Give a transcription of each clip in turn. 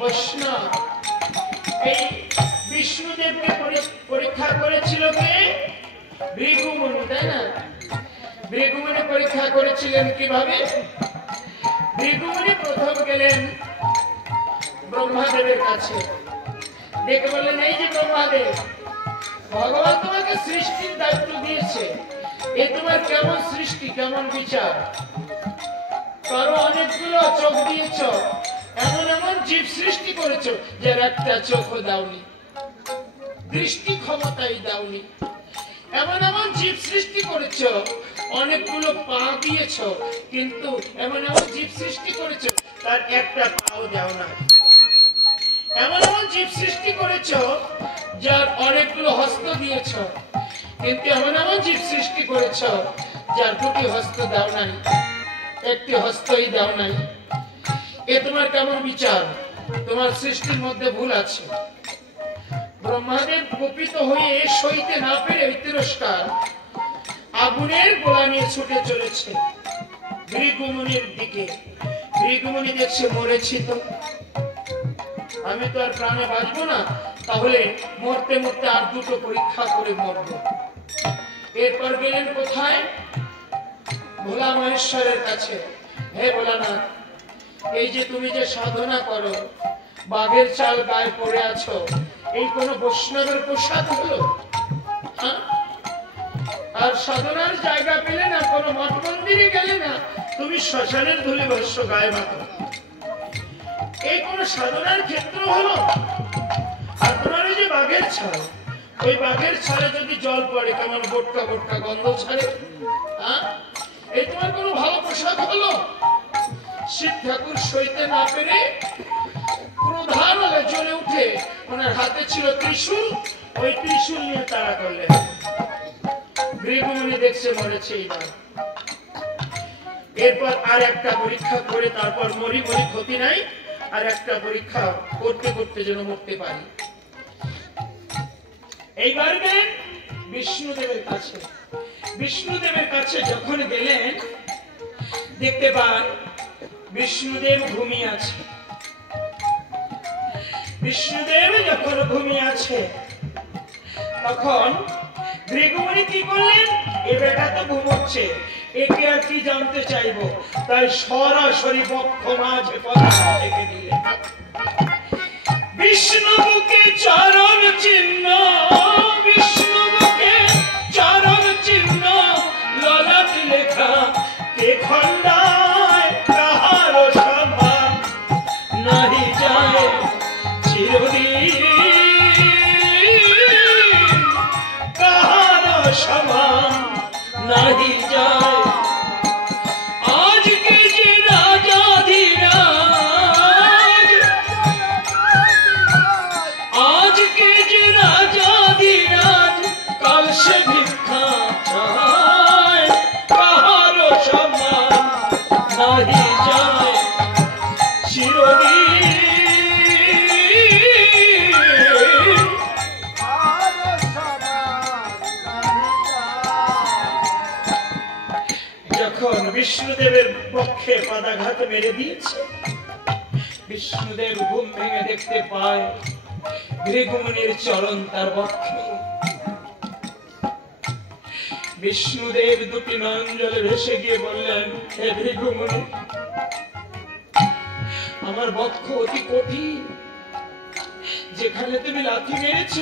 বৈষ্ণব। এই বিষ্ণুদেবকে পরীক্ষা করেছিল কে? ভৃগু মুনি, তাই না? ভৃগু মুনি পরীক্ষা করেছিলেন কিভাবে? ভৃগু মুনি প্রথম গেলেন ব্রহ্মাদেবের কাছে, দেখে বললেন, এই যে ব্রহ্মাদেব, ভগবান তোমাকে সৃষ্টির দায়িত্ব দিয়েছে, এ তোমার কেমন সৃষ্টি, কেমন বিচার? কারো অনেকগুলো চোখ দিয়েছ, এমন এমন জীব সৃষ্টি করেছো যার একটা চোখও দাওনি, দৃষ্টি ক্ষমতাই দাওনি। এমন এমন জীব সৃষ্টি করেছো, অনেকগুলো পা দিয়েছ, কিন্তু এমন এমন জীব সৃষ্টি করেছো তার একটা পাও দাও না। এমন এমন জীব সৃষ্টি করেছো যার অনেকগুলো হস্ত দিয়েছ, কিন্তু এমন এমন জীব সৃষ্টি করেছ যার দুটি হস্ত দাও নাই, একটি হস্তই দাও নাই। এ তোমার কেমন বিচার? তোমার সৃষ্টির মধ্যে ভুল আছে। ব্রহ্মাদেব কুপিত হয়ে সইতে না পেরে তিরস্কার আগুনের গোলা নিয়ে ছুটে চলেছে ভৃগু মুনির দিকে। ভৃগু মুনি দেখছে, মরেছি তো, আমি তো আর প্রাণে বাঁচবো না, তাহলে মরতে মরতে আর দুটো পরীক্ষা করে মরবো। এরপর গেলেন কোথায়? ভোলা মহেশ্বরের কাছে। হে ভোলানাথ, এই যে তুমি যে সাধনা করো, বাঘের চাল গায়ে পড়ে আছো, এই কোন বৈষ্ণবের পোশাক হলো? আর সাধনার জায়গা পেলে না, কোন মঠ মন্দিরে গেলে না, তুমি শ্মশানের ধুলি বর্ষ গায়ে মাখো, এই কোন সাধনার ক্ষেত্র হলো? আর তোমার ওই যে বাঘের ছাল, ওই বাঘের ছালে যদি জল পড়ে কেমন বোটকা বোটকা গন্ধ ছাড়ে, এই তোমার কোনো ভালো পোশাক হলো? শিব ঠাকুর সইতে না পেরে ক্রোধার হলে জ্বলে উঠে, ওনার হাতে ছিল ত্রিশূল, ওই ত্রিশূল নিয়ে তাড়া করলেন। ভৃগু মুনি দেখছে, মরেছে এইবার। এরপর আর একটা পরীক্ষা করে তারপর মরি মরি ক্ষতি নাই, আর একটা পরীক্ষা করতে করতে যেন মরতে পারি। এইবার গেলেন বিষ্ণুদেবের কাছে। বিষ্ণুদেবের কাছে যখন গেলেন, দেখতে পান বিষ্ণুদেব ঘুমিয়ে আছে। বিষ্ণুদেব যখন ঘুমিয়ে আছে, তখন ভৃগু মুনি কি করলেন? এ বেটা তো ঘুমোচ্ছে, একে আর কি জানতে চাইবো, তাই সরাসরি বক্ষ মাঝে কথা রেখে দিলেন। বিষ্ণু বুকে চরণ চিহ্ন, বিষ্ণু বুকে চরণ চিহ্ন, ললাট লেখা কে খণ্ডায় কাহার সমান নাহি যায় চিরদিন, কাহার সমান নাহি যায়। আজকে যে রাজাধিরাজ, আজকে যে রাজাধিরাজ, কাল সে ভিক্ষা চায়, কাহার সমান নাহি যায় চিরদিন। যখন বিষ্ণুদেবের পক্ষে পদাঘাত মেরে দিয়েছে, বিষ্ণুদেব ঘুম ভেঙে দেখতে পায় ভৃগু মুনির চরণ তার বক্ষে। বিষ্ণুদেব দুটি নয়ন জলে ভেসে গিয়ে বললেন, হে ভৃগু মুনি, আমার বক্ষ অতি কঠিন, যেখানে তুমি লাথি মেরেছ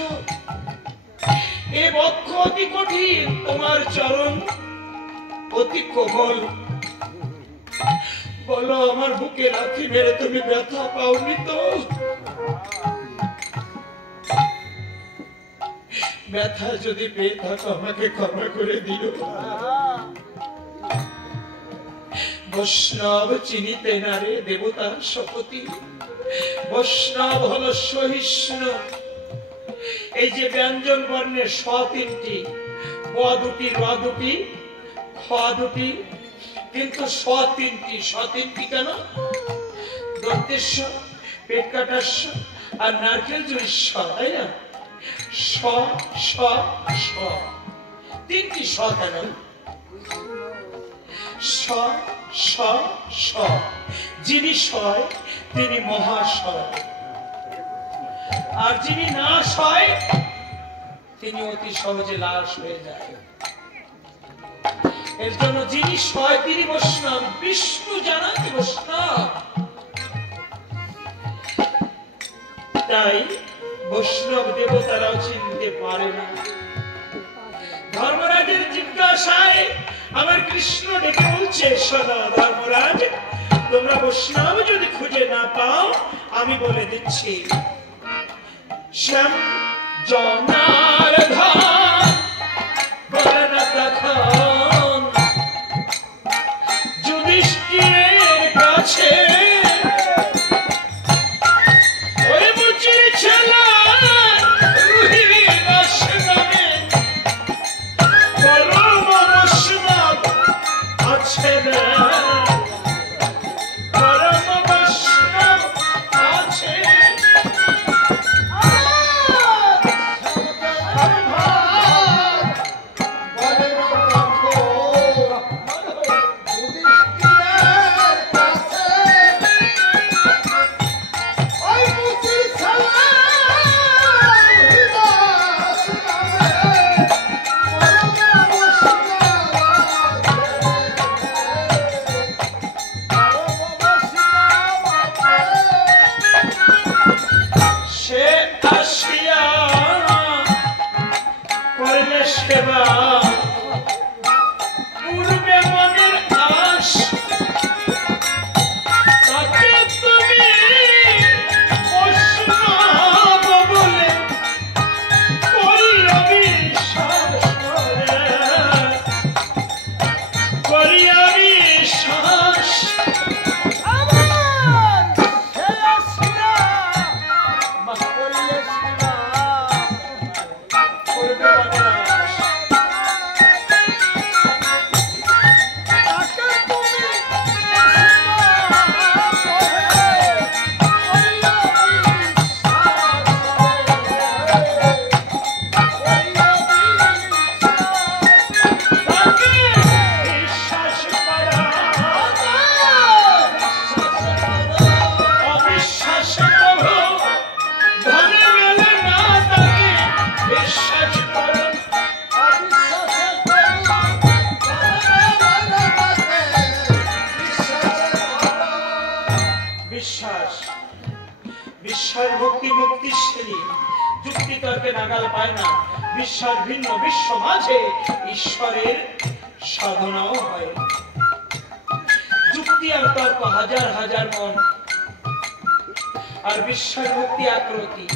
এ বক্ষ অতি কঠিন, তোমার চরণ অতি কোমল। বলো, আমার বুকে লাথি মেরে তুমি ব্যথা পাওনি তো? ব্যথা যদি পেয়ে থাকো আমাকে ক্ষমা করে দিও। বৈষ্ণব চিনিতে না রে দেবতার শপথি, বৈষ্ণব হলো সহিষ্ণু। এই যে ব্যঞ্জন বর্ণের স তিনটি, ব দুটি, র দুটি, খ দুটি, কিন্তু স তিনটি। স তিনটি কেন? দন্তেশ্ব, পেট কাটার স, আর নারকেল জুড়ির স, তাই না? স স স, তিনটি স কেন? স স স, যিনি সয় তিনি মহাশয়। আর যিনি নাশ হয় তিনি অতি সহজে লাশ হয়ে যায়। এর জন্য যিনি সয় তিনি বৈষ্ণব, বিষ্ণু জানাতে বৈষ্ণব। তাই বৈষ্ণব দেবতারাও চিনতে পারে না। ধর্মরাজের জিজ্ঞাসায় আমার কৃষ্ণ ডেকে বলছে, শোনো ধর্মরাজ, তোমরা বৈষ্ণব যদি খুঁজে না পাও আমি বলে দিচ্ছি, শ্যাম জনার্দন বলে না তখন যুধিষ্ঠিরের কাছে ওই মুচির ছেলে রুহিদাস নামে পরম বৈষ্ণব আছে না, পরম বৈষ্ণব আছে। বিশ্বাস ভক্তি মুক্তি শ্রেণী যুক্তি তর্কে নাগাল পায় না। বিশ্বাস ভিন্ন, বিশ্ব মাঝে ঈশ্বরের সাধনাও হয়। যুক্তি আর তর্ক হাজার হাজার মন, আর বিশ্বাস ভক্তি আক্রতি,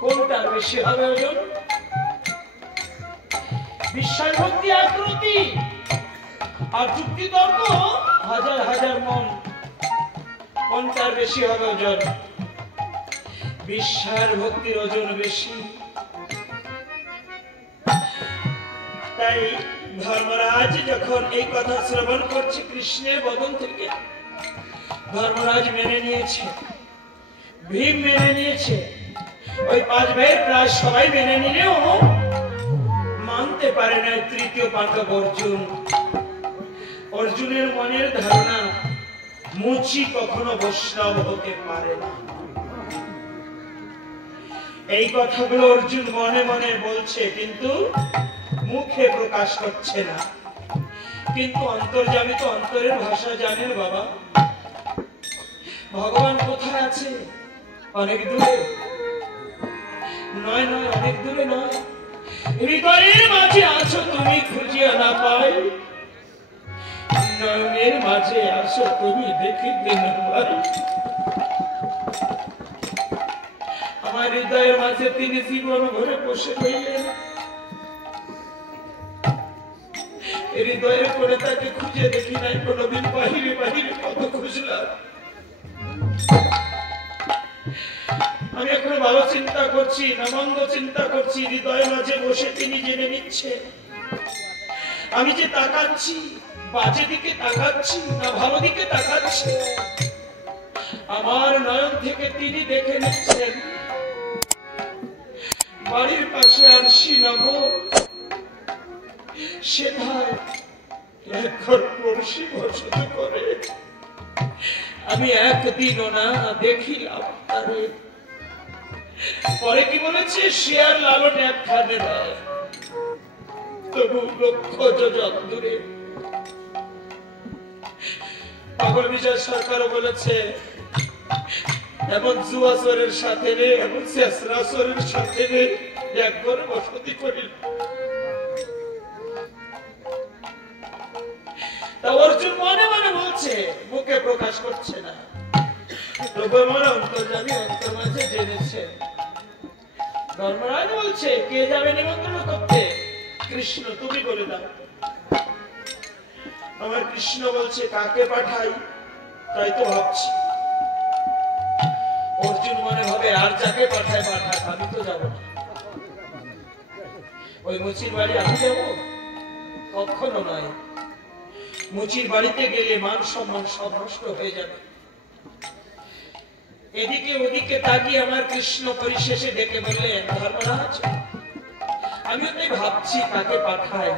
কোনটার বেশি হবে ওজন? বিশ্বাস ভক্তি আক্রতি আর যুক্তি তর্ক হাজার হাজার মন, কোনটার বেশি হবে ওজন? বিশ্বাস ভক্তির ওজন বেশি। তাই ধর্মরাজ যখন এই কথা শ্রবণ করছে কৃষ্ণের বদন থেকে, ধর্মরাজ মেনে নিয়েছে, ভীম মেনে নিয়েছে, ওই 5 ভাইয়ের প্রায় সবাই মেনে নিলেও মানতে পারে না তৃতীয় পাণ্ডব অর্জুন। অর্জুনের মনের ধারণা মুচি কখনো বৈষ্ণব হতে পারে না। এই কথাগুলো অর্জুন মনে মনে বলছে, কিন্তু মুখে প্রকাশ করছে না। কিন্তু অন্তর্যামী তো অন্তরের ভাষা জানেন বাবা। ভগবান কোথায় আছে? অনেক দূরে নয়, নয় অনেক দূরে নয়, হৃদয়ের মাঝে আছো তুমি, খুঁজিয়া না পাই নয়নের মাঝে আছো তুমি, দেখিতে না পাই। আমার হৃদয়ের মাঝে তিনি জীবন ভরে বসে রইলেন। হৃদয়ের করে তাকে খুঁজে দেখি নাই কোনদিন, বাহিরে বাহিরে কত খুঁজলাম। আমি এখন ভালো চিন্তা করছি না মন্দ চিন্তা করছি, হৃদয়ের মাঝে বসে তিনি জেনে নিচ্ছে। আমি যে তাকাচ্ছি, বাজে দিকে তাকাচ্ছি না ভালো দিকে তাকাচ্ছি, আমার নয়ন থেকে তিনি দেখে নিচ্ছেন। বাড়ির পাশে আরশি নগর, সেথায় এক ঘর পড়শি বসত করে। আমি একদিনও না দেখিলাম তারে। পরে কি বলেছে, শেয়ার লালন এক খানে দেয়, তবু লক্ষ যোজন দূরে। পাগল বিজয় সরকারও বলেছে, এমন জুয়াচরের সাথে রে, এমন শেষরাচরের সাথে রে এক ঘরে বসতি করিল। তা অর্জুন মনে মনে বলছে, মুখে প্রকাশ করছে না, তবু আমার অন্তর্যামী অন্তর মাঝে জেনেছে। ধর্মরাজ বলছে, কে যাবে নিমন্ত্রণ করতে? কৃষ্ণ, তুমি বলে দাও। আমার কৃষ্ণ বলছে, কাকে পাঠাই তাই তো ভাবছি। অর্জুন মনে ভাবে, আর যাকে পাঠায় পাঠাক, আমি তো যাব না। ওই মুচির বাড়ি আমি যাব? কখনো নয়। মুচির বাড়িতে গেলে মান সম্মান সব নষ্ট হয়ে যাবে। এদিকে ওদিকে তাকিয়ে আমার কৃষ্ণ পরিশেষে ডেকে বললেন, ধর্মরাজ, আমিও তাই ভাবছি কাকে পাঠায়।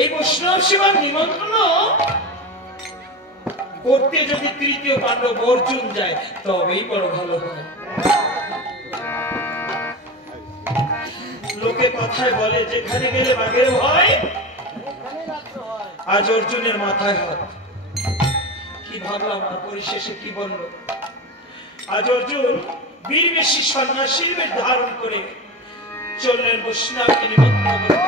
এই বৈষ্ণব সেবার নিমন্ত্রণ করতে যদি তৃতীয় পাণ্ডব অর্জুন যায়, তবেই বড় ভালো হয়। লোকে কথায় বলে, যেখানে গেলে বাঘের ভয়, আজ অর্জুনের মাথায় হাত। কি ভাবলাম, আর পরিশেষে কি বলল? আজ অর্জুন বীর বেশি সন্ন্যাসীর বেশ ধারণ করে চললেন বৈষ্ণবকে নিমন্ত্রণ করতে।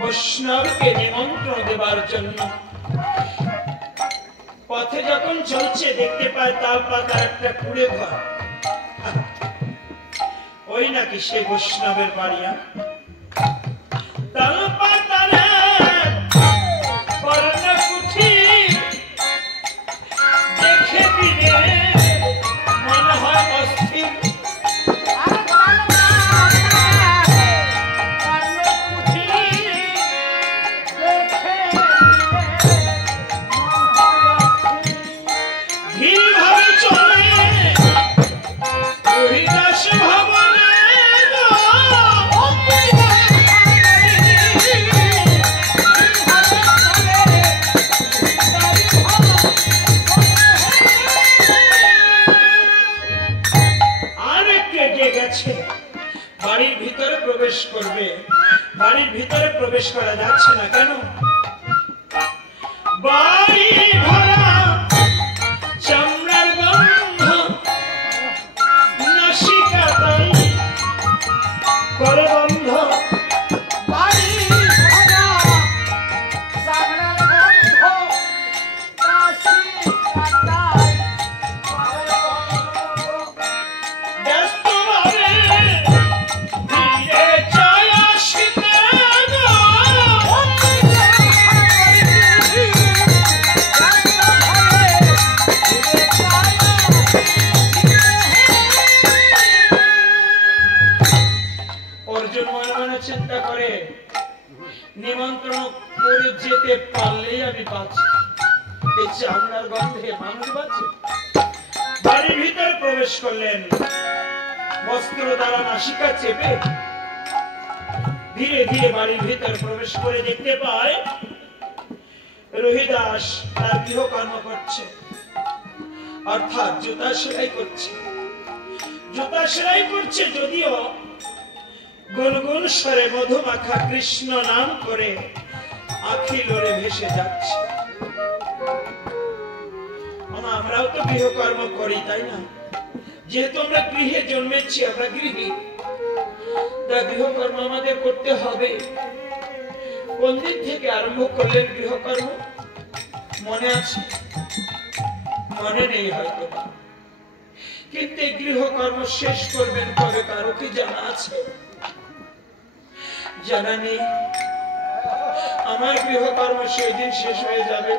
বৈষ্ণবকে নিমন্ত্রণ দেবার জন্য। পথে যখন চলছে দেখতে পায় তাল পাতার একটা কুড়ে ঘর, ওই নাকি সেই বৈষ্ণবের বাড়িয়া। তাল পাতার পর্ণকুঠি দেখে দিলে মনে হয় অস্থির। বাড়ির ভিতরে প্রবেশ করবে। বাড়ির ভিতরে প্রবেশ করা যাচ্ছে না কেন? বাড়ি ভরা চামড়ার গন্ধ, নাসিকা তাই করে বন্ধ। বাড়ি ভরা চামড়ার গন্ধ, নাসিকা তাই করে বন্ধ। ব্যস্তভাবে ফিরে যায় আসিতে গো। অর্জুন মনে মনে চিন্তা করে, নিমন্ত্রণ করে যেতে পারলেই আমি বাঁচি, এই চামড়ার গন্ধে মানুষ বাঁচে। বাড়ির ভিতরে প্রবেশ করলেন, বস্ত্র দ্বারা নাসিকা চেপে ধীরে ধীরে বাড়ির ভিতরে প্রবেশ করে দেখতে পায় রহিদাস তার গৃহকর্ম করছে, অর্থাৎ জুতা সেলাই করছে। জুতা সেলাই করছে, যদিও গুনগুন স্বরে মধুমাখা কৃষ্ণ নাম করে আখি লড়ে ভেসে যাচ্ছে। আমরাও তো গৃহকর্ম করি, তাই না? যেহেতু আমরা গৃহে জন্মেছি, আমরা গৃহী, তা গৃহকর্ম আমাদের করতে হবে। কোন দিন থেকে আরম্ভ করলেন গৃহকর্ম? মনে আছে? মনে নেই হয়তো, কিন্তু এই গৃহকর্ম শেষ করবেন কবে কারো কি জানা আছে? জানা নেই। আমার গৃহকর্ম সেই দিন শেষ হয়ে যাবে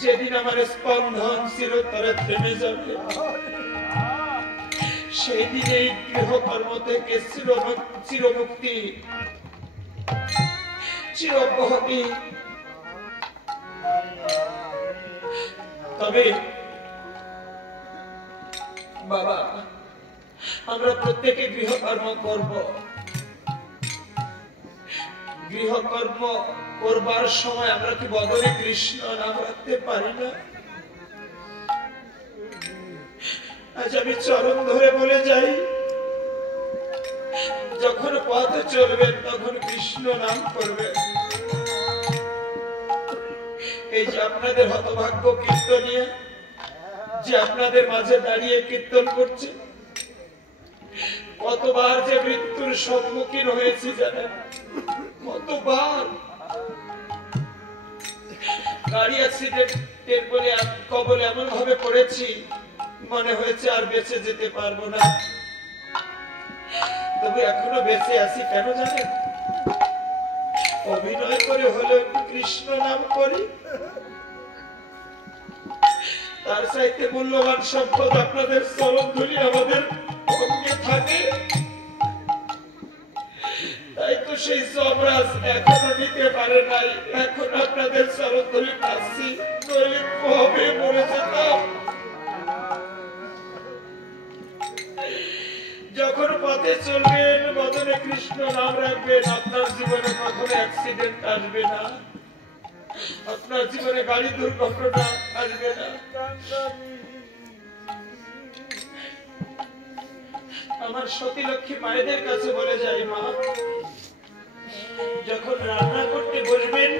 যেদিন আমার স্পন্দন চিরতরে থেমে যাবে। সেই দিন এই গৃহকর্ম থেকে চিরমুক্তি, চিরপহতি। তবে বাবা, আমরা প্রত্যেকে গৃহকর্ম করব। গৃহকর্ম করবার সময় আমরা কি বদলে কৃষ্ণ নাম রাখতে পারি না? আজ আমি চরণ ধরে বলে যাই, যখন পথে চলবেন তখন কৃষ্ণ নাম করবেন। এই যে আপনাদের হতভাগ্য কীর্তনিয়া, যে আপনাদের মাঝে দাঁড়িয়ে কীর্তন করছে, কতবার যে মৃত্যুর সম্মুখীন হয়েছি জানেন? কতবার গাড়ি অ্যাক্সিডেন্টের বলে কবলে এমন ভাবে পড়েছি, মনে হয়েছে আর বেঁচে যেতে পারবো না। তবে এখনো বেঁচে আছি কেন জানেন? অভিনয় করে হলেও কৃষ্ণ নাম করি। তার চাইতে মূল্যবান সম্পদ আপনাদের চরণধুলি আমাদের অঙ্গে থাকে। তাই তো সেই যমরাজ এখনো নিতে পারে নাই। এখন আপনাদের চরণধুলি পাচ্ছি, নইলে কবে মরে যেতাম। যখন পথে চলবেন বদনে কৃষ্ণ নাম রাখবেন, আপনার জীবনে কখনো অ্যাক্সিডেন্ট আসবে না, আপনার জীবনে গাড়ি দুর্ঘটনা আসবে না। আমার সতী লক্ষ্মী মায়েদের কাছে বলে যাই, মা, যখন রান্না করতে বসবেন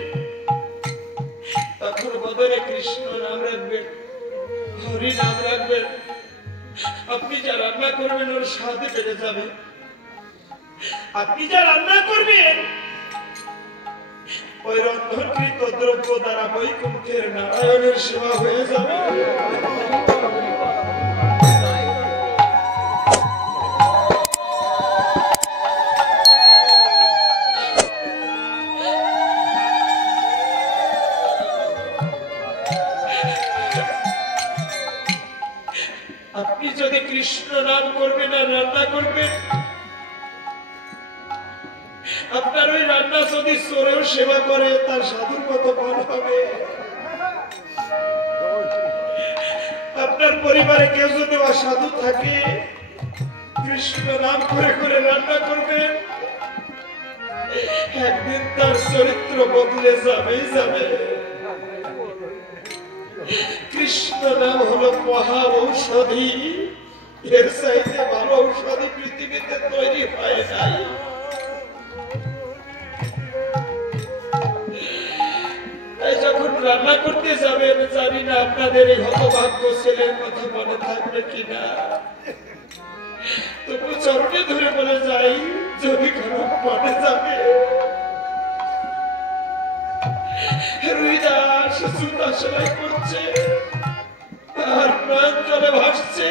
তখন বদলে কৃষ্ণ নাম রাখবেন, হরি নাম রাখবেন। আপনি যা রান্না করবেন ওর স্বাদে বেড়ে যাবে। আপনি যা রান্না করবেন ওই রন্ধনকৃত দ্রব্য দ্বারা বৈকুণ্ঠের নারায়ণের সেবা হয়ে যাবে। আপনি যদি কৃষ্ণ নাম করবেন আর রান্না করবেন, আপনার ওই রান্না যদি চোরেও সেবা করে তার সাধুর মতো মন হবে। আপনার পরিবারে কেউ যদি অসাধু থাকে, কৃষ্ণ নাম করে করে রান্না করবেন, একদিন তার চরিত্র বদলে যাবেই যাবে। কৃষ্ণ নাম হলো মহা ঔষধি, এর চাইতে ভালো ঔষধ পৃথিবীতে তৈরি হয় নাই। তাই যখন রান্না করতে যাবেন, জানি না আপনাদের এই হতভাগ্য ছেলের কথা মনে থাকবে কিনা, তবু চরণে ধরে বলে যাই, যদি কোনো মনে যাবে। রুইদাস জুতা সেলাই করছে আর নয়ন জলে ভাসছে।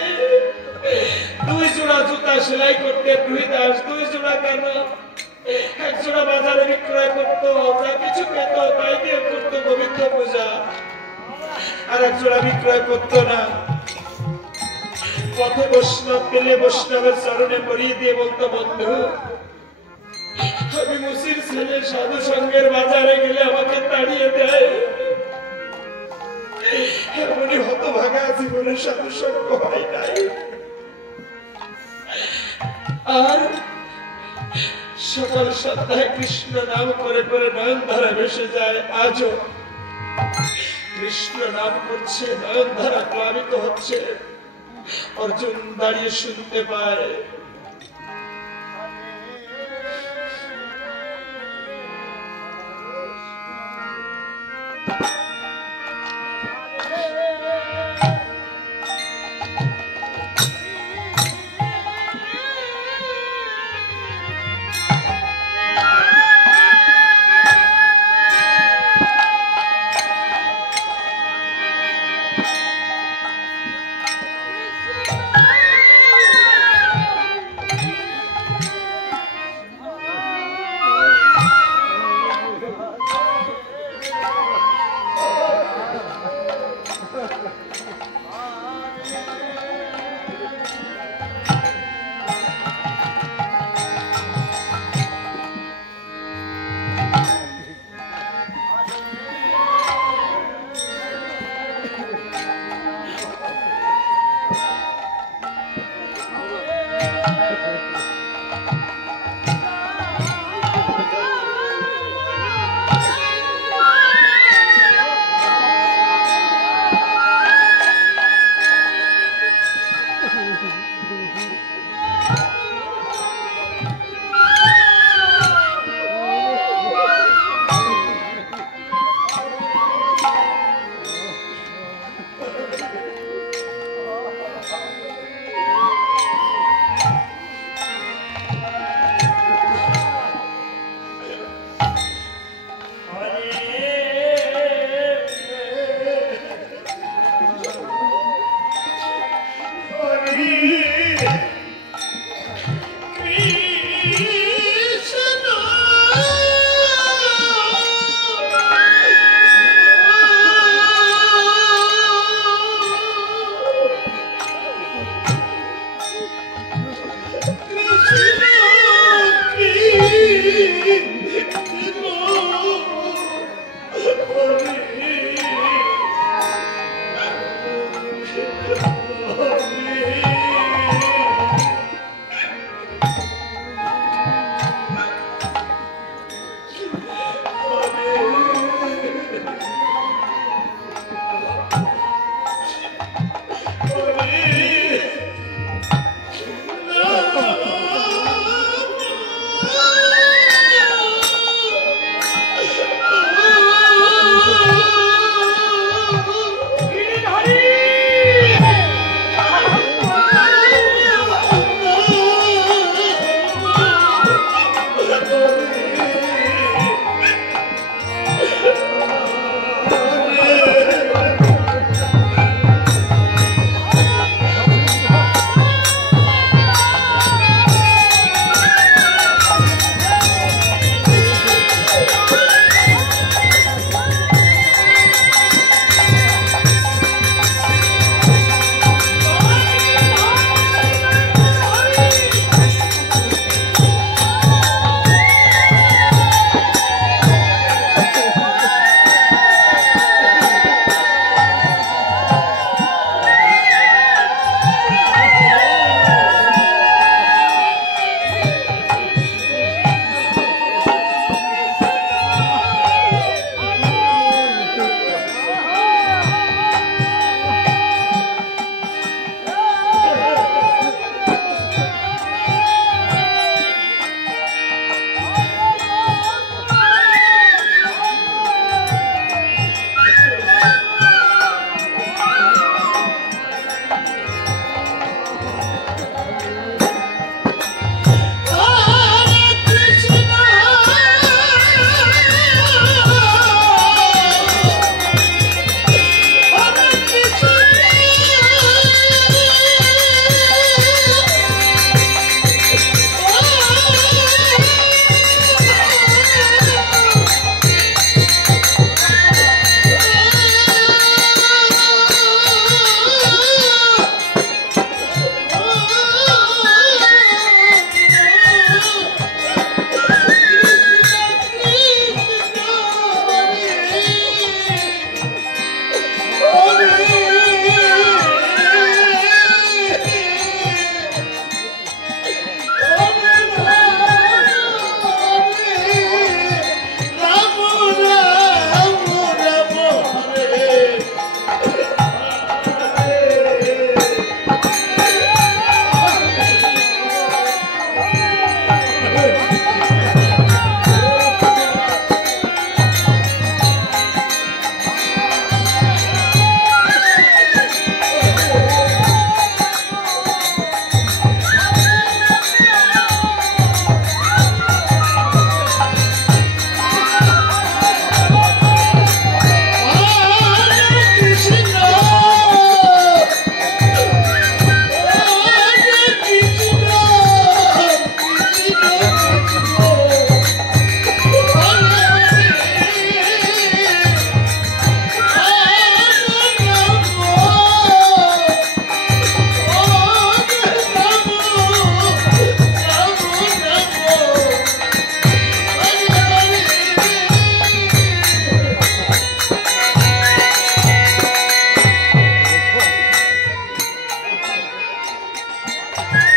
2 জোড়া জুতা সেলাই করতে রুইদাস 2 জোড়া কেন, 1 জোড়া বাজারে বিক্রয় করতো, যা কিছু পেত তাই দিয়ে করতো গোবিন্দ পূজা, আর 1 জোড়া বিক্রয় করতো না। পথে বৈষ্ণব পেলে বৈষ্ণবের চরণে পরিয়ে দিয়ে বলতো, বন্ধু আমি মুসির ছেলে, সাধু সঙ্গের বাজারে গেলে আমাকে তাড়িয়ে দেয়। এমনই হতভাগা জীবনে সাধু সঙ্গ হয় নাই। আর সকাল সন্ধ্যায় কৃষ্ণ নাম করে করে নয়ন ধারা ভেসে যায়। আজও কৃষ্ণ নাম করছে, নয়ন ধারা প্লাবিত হচ্ছে। অর্জুন দাঁড়িয়ে শুনতে পায়,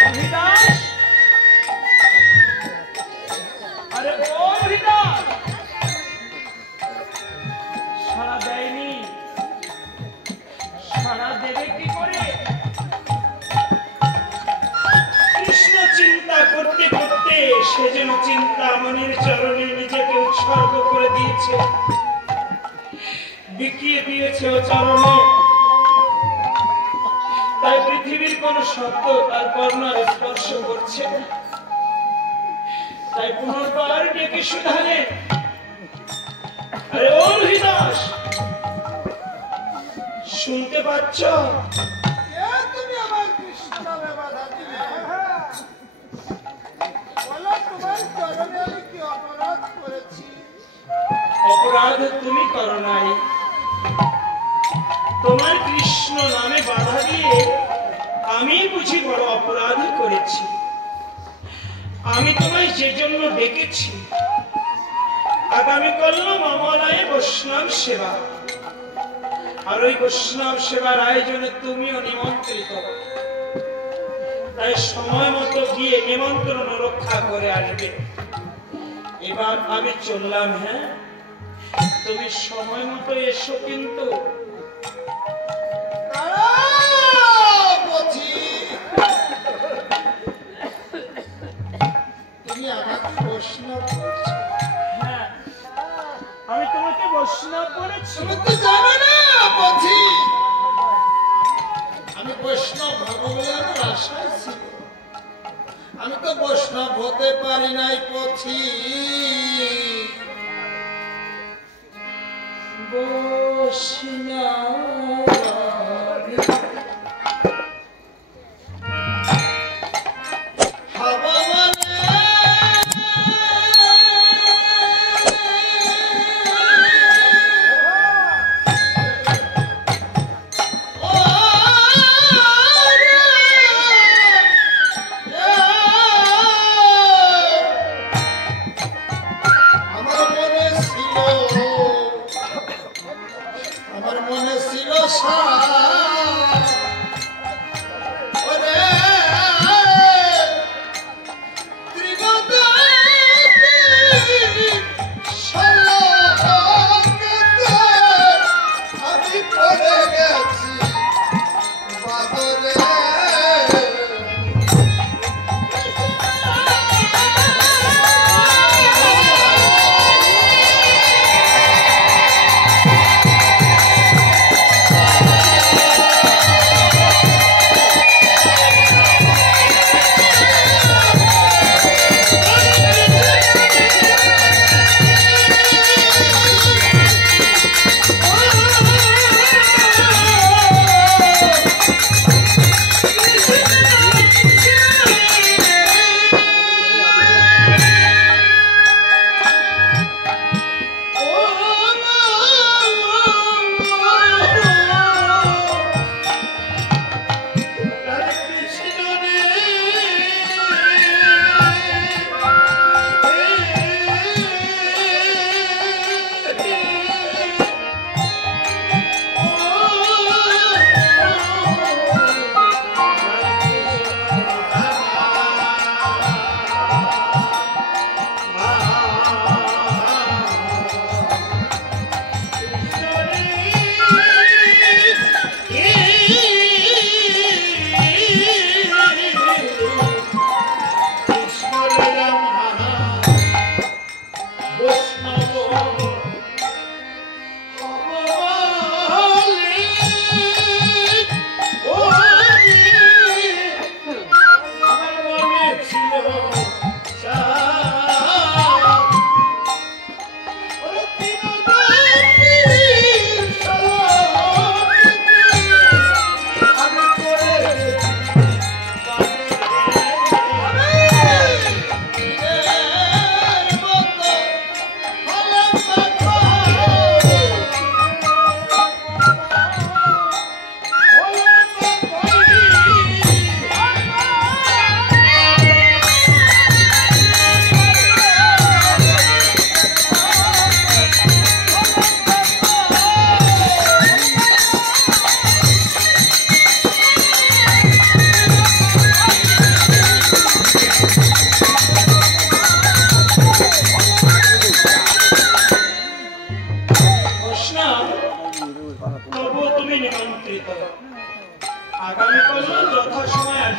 হরিদাস, আরে ও হরিদাস, সাড়া দেয়নি, সাড়া দেবে কি করে? কৃষ্ণ চিন্তা করতে করতে সে যেন চিন্তামণির চরণে নিজেকে উৎসর্গ করে দিয়েছে, বিকিয়ে দিয়েছে ও চরণে। তাই পৃথিবীর কোন শব্দ তার কর্ণার স্পর্শ করছে না। তাই পুনর্বার ডেকে শুধালেন, আরে ও হরিদাস, শুনতে পাচ্ছ? তুমি আমার কৃষ্ণ নামে বাধা দিলে? বলো, তোমার চরণে আমি কি অপরাধ করেছি? অপরাধ তুমি করো নাই। তোমার কৃষ্ণ নামে বাধা দিয়ে আমি বুঝি বড় অপরাধ করেছি। আমি তোমায় যে জন্য ডেকেছি, আগামী কল্যাণ মামলায় বৈষ্ণব সেবা, আর ওই বৈষ্ণব সেবার আয়োজনে তুমিও নিমন্ত্রিত। তাই সময় মতো গিয়ে নিমন্ত্রণ রক্ষা করে আসবে। এবার আমি চললাম। হ্যাঁ, তুমি সময় মতো এসো কিন্তু। তুমি আমাকে বৈষ্ণব বলছো? হ্যাঁ, আমি তোমাকে বৈষ্ণব করেছি। তুমি তো জানো না পথি, আমি বৈষ্ণব হবো বলে আমার আশাই ছিল। আমি তো বৈষ্ণব হতে পারি নাই পথি। বৈষ্ণব হবো বলে আমার মনে ছিল সারা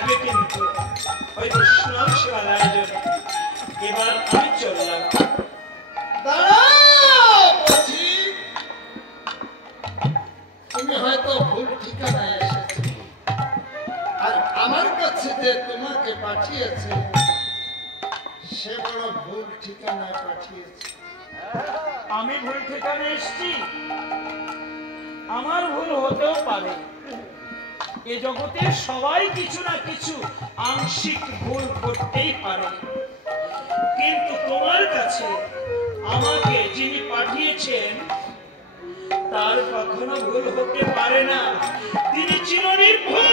লাগবে কিন্তু ওই বৈষ্ণব সেবার আয়োজন। এবার আমি চললাম। দাঁড়াও বলছি, তুমি হয়তো ভুল ঠিকানায় এসেছো। আর আমার কাছে যে তোমাকে পাঠিয়েছে সে বড় ভুল ঠিকানায় পাঠিয়েছে। আমি ভুল ঠিকানা এসেছি? আমার ভুল হতেও পারে। এ জগতে সবাই কিছু না কিছু আংশিক ভুল করতেই পারে, কিন্তু তোমার কাছে আমাকে যিনি পাঠিয়েছেন তার কখনো ভুল হতে পারে না। তিনি চিরনির্ভুল।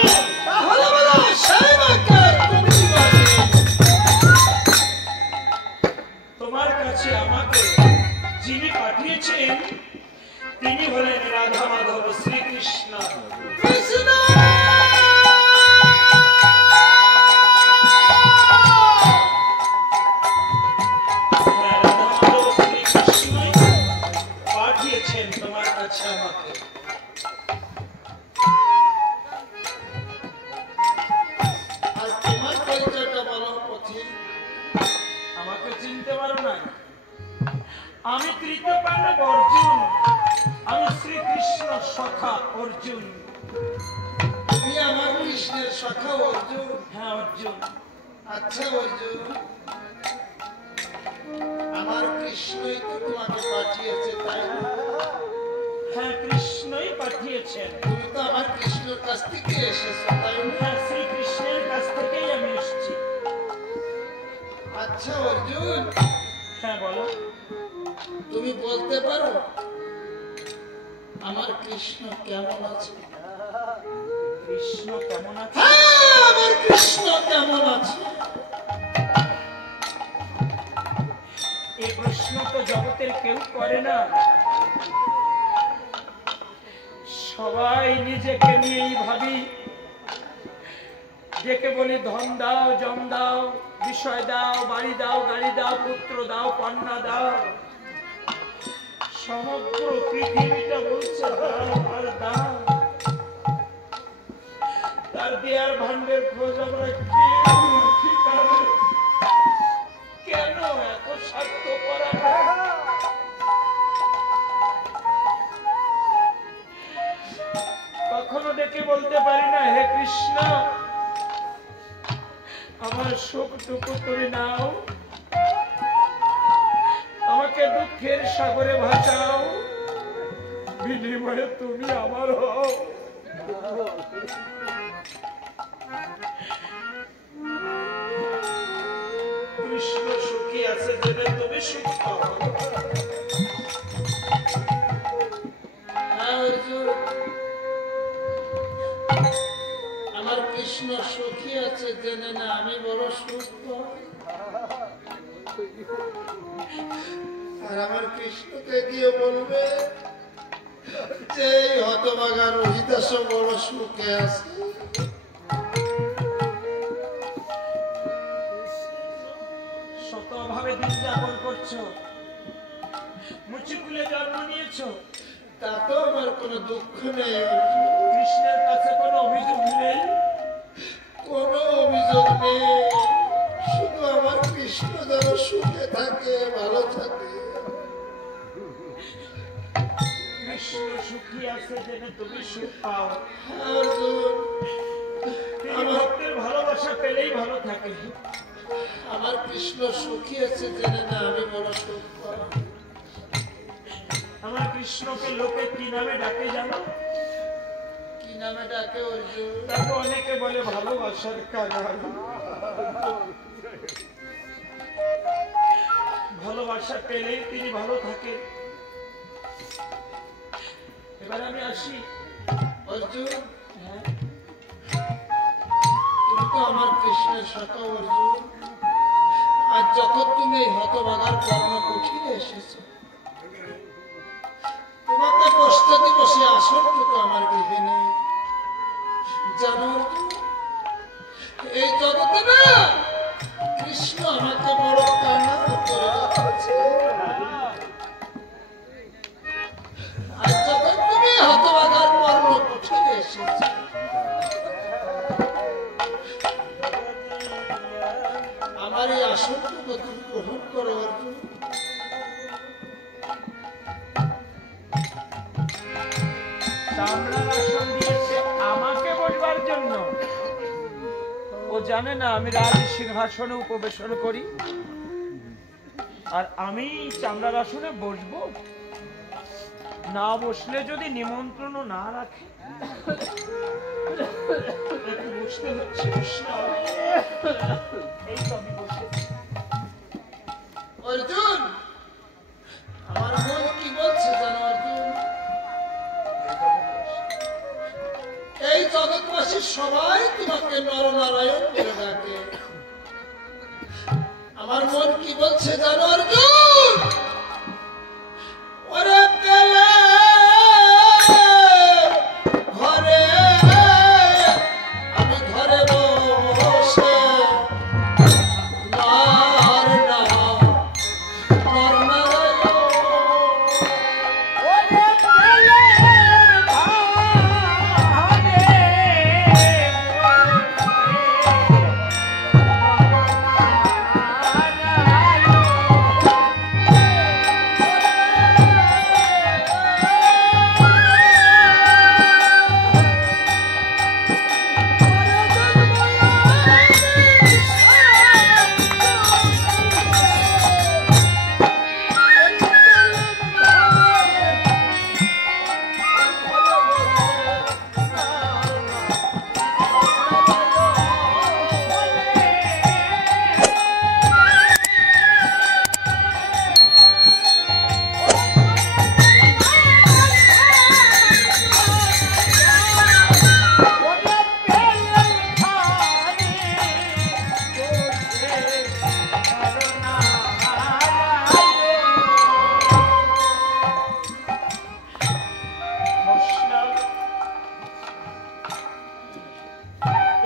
তাহলে বলো সেই বাক্যে তুমি বলে। তোমার কাছে আমাকে যিনি পাঠিয়েছেন তিনি হলেন রাধা মাধব শ্রীকৃষ্ণ। কৃষ্ণ রাধা মাধব শ্রীকৃষ্ণই পাঠিয়েছেন তোমার কাছে আমাকে। আর তোমার পরিচয়টা বলো পথিক। আমাকে চিনতে পারো না? আমি তৃতীয় পাণ্ডব অর্জুন। আমি শ্রীকৃষ্ণ সখা অর্জুন। তুমি আমার কৃষ্ণের সখা অর্জুন। হ্যাঁ অর্জুন। আচ্ছা অর্জুন, আমার কৃষ্ণই তো তোমাকে পাঠিয়েছে তাই না? হ্যাঁ কৃষ্ণই পাঠিয়েছেন। তুমি তো আমার কৃষ্ণের কাছ থেকে এসেছো তাই না? হ্যাঁ শ্রীকৃষ্ণের কাছ থেকেই আমি এসেছি। আচ্ছা অর্জুন, হ্যাঁ বলো। তুমি বলতে পারো আমার কৃষ্ণ কেমন আছে? কৃষ্ণ কেমন আছে? হ্যাঁ, আমার কৃষ্ণ কেমন আছে? এই প্রশ্ন তো জগতের কেউ করে না। সবাই নিজেকে নিয়েই ভাবি। ডেকে বলি ধন দাও, জম দাও, বিষয় দাও, বাড়ি দাও, গাড়ি দাও, পুত্র দাও, কন্যা দাও। সমগ্র পৃথিবীটা বলছে দাও আর দাও। তার দেয়ার ভান্ডের খোঁজ আমরা কেউ রাখি না। কেন এত স্বার্থ করা? কখনো ডেকে বলতে পারি না হে কৃষ্ণ আমার সুখটুকু তুমি নাও, আমাকে দুঃখের সাগরে ভাসাও, বিনিময়ে তুমি আমার হও। কৃষ্ণ সুখী আছে জেনে তুমি সুখ পাও। হ্যাঁ অর্জুন, আমার কৃষ্ণ সুখী আছে জেনে না আমি বড় সুখ পাই। আর আমার কৃষ্ণকে গিয়ে বলবে যে এই হতভাগা রোহিদাস বড় সুখে আছে। শত অভাবে দিন যাপন করছো, মুচিকুলে জন্ম নিয়েছো, তাতেও আমার কোনো দুঃখ নেই অর্জুন। কৃষ্ণের কাছে কোনো অভিযোগ নেই। কোনো অভিযোগ নেই, শুধু আমার কৃষ্ণ যেন সুখে থাকে, ভালো থাকে। কৃষ্ণ সুখী আছে জেনে তুমি সুখ পাও। অর্জুন, তিনি ভক্তের ভালোবাসা পেলেই ভালো থাকে। আমার কৃষ্ণ সুখী আছে জেনে না আমি বড় সুখ পাই। আমার কৃষ্ণকে লোকে কি নামে ডাকে জানো? কি নামে ডাকে অর্জুন? তাকে অনেকে বলে ভালোবাসার কাঙাল। ভালোবাসা পেলেই তিনি ভালো থাকেন। এবার আমি আসি। অর্জুন, হ্যাঁ, তুমি তো আমার কৃষ্ণের সখা অর্জুন। আজ যখন তুমি এই হতভাগার কর্ণকুঠিরে এসেছো, তোমাকে বসতে দিবসে আসনটুকু আমার গৃহে নেই। জানো অর্জুন, এই জগতে না কৃষ্ণ আমাকে বড় কান্না করে রেখেছে। আজ যখন তুমি হতভাগার কর্ণকুঠিরে এসেছো, আমার এই আসনটুকু তুমি গ্রহণ করো অর্জুন। চামড়ার আসন দিয়েছে আমাকে বসবার জন্য। ও জানে না আমি রাজ সিংহাসনে উপবেশন করি, আর আমি চামড়ার আসনে বসবো? না বসলে যদি নিমন্ত্রণ না রাখে বসতে হচ্ছে। এই তো আমি বসেছি। অর্জুন, আমার মন কি বলছে জানো অর্জুন? এই জগৎবাসী সবাই তোমাকে নরনারায়ণ বলে ডাকে। আমার মন কি বলছে জানো অর্জুন? ওরে পেলে ঘরে, আমি ঘরে বসে নার নাম নরনারায়ণ।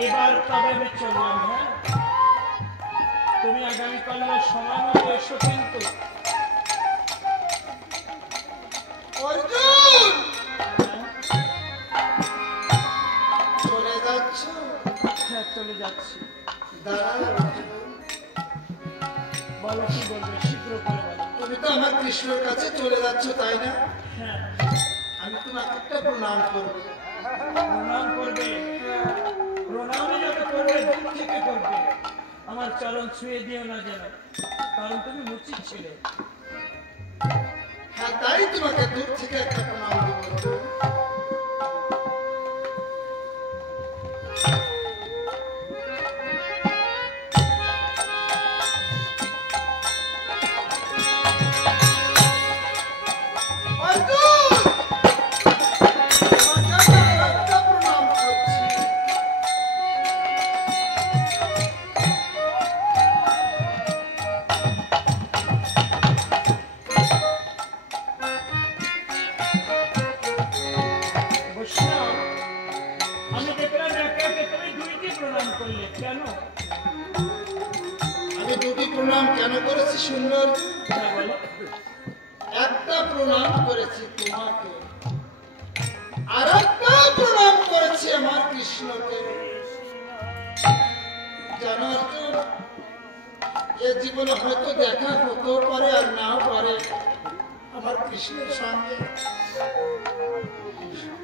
এবার তবে আমি চললাম। হ্যাঁ, তুমি আগামীকাল সময় মতো এসো কিন্তু। অর্জুন, চলে যাচ্ছ? হ্যাঁ, চলে যাচ্ছি। দাঁড়াও অর্জুন। বলো কি বলবে, শীঘ্র করে বলো। তুমি তো আমার কৃষ্ণের কাছে চলে যাচ্ছ, তাই না? হ্যাঁ, আমি তোমাকে একটা প্রণাম করবো। প্রণাম করবে। প্রণামে যাতে করবে দূর থেকে করবে, আমার চরণ ছুঁয়ে দিও না যেন, কারণ তুমি মুচিত ছিলে। হ্যাঁ, তাই তোমাকে দূর থেকে একটা প্রণাম দেবো। আমি দেখলাম একে একে তুমি দুইটি প্রণাম করলে, কেন? আমি দুটি প্রণাম কেন করেছি সুন্দর? হ্যাঁ, বলো। একটা প্রণাম করেছি তোমাকে, আর একটা প্রণাম করেছি আমার কৃষ্ণকে। জানো অর্জুন, এ জীবনে হয়তো দেখা হতেও পারে আর নাও পারে আমার কৃষ্ণের সঙ্গে,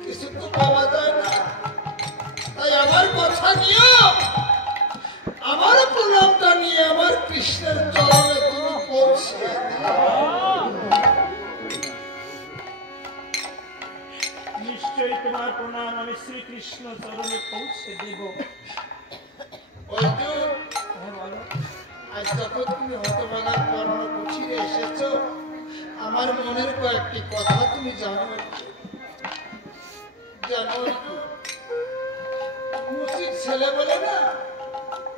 কিছু তো পাওয়া যায় না। তাই আমার কথা নিয়েও, আমার প্রণামটা নিয়ে আমার কৃষ্ণের চরণে তুমি পৌঁছে নিশ্চয়ই তোমার প্রণাম আমি শ্রীকৃষ্ণ চরণে পৌঁছে দেব। অর্জুন, হ্যাঁ, বলো। আজ যখন তুমি হতভাগার কর্ম কুঠিরে এসেছো, আমার মনের কয়েকটি কথা তুমি জানো। জানো মুচির ছেলে বলে না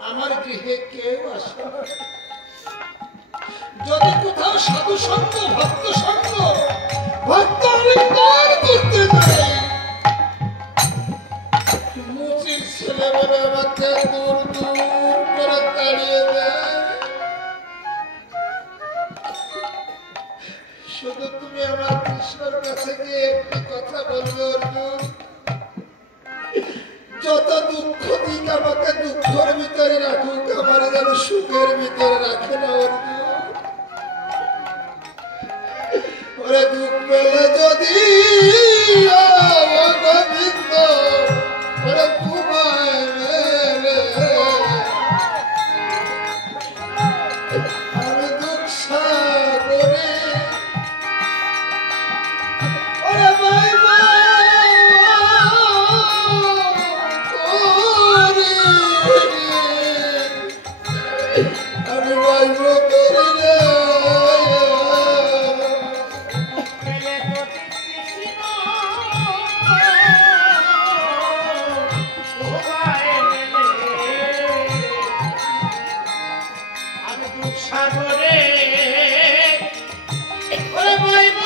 আমার গৃহে কেউ আসে না। যদি কোথাও সাধু সঙ্গ, ভক্ত সঙ্গ, ভক্ত আলিঙ্গন করতে যায়, মুচির ছেলে বলে আমাকে দূর দূর করে তাড়িয়ে দেয়। শুধু তুমি আমার কৃষ্ণের কাছে গিয়ে একটি কথা বলবে অর্জুন, যত দুঃখ দিক আমাকে দুঃখের ভিতরে রাখুক, আমার যেন সুখের ভিতরে রাখে না অর্জুন। ওরে দুঃখ পেলে যদি গোবিন্দ ওরে তোমায় মেলে আমি দুঃখ সাগরে ওরে ভাই আমি বাইব করিলে সাগরে ওরে বইব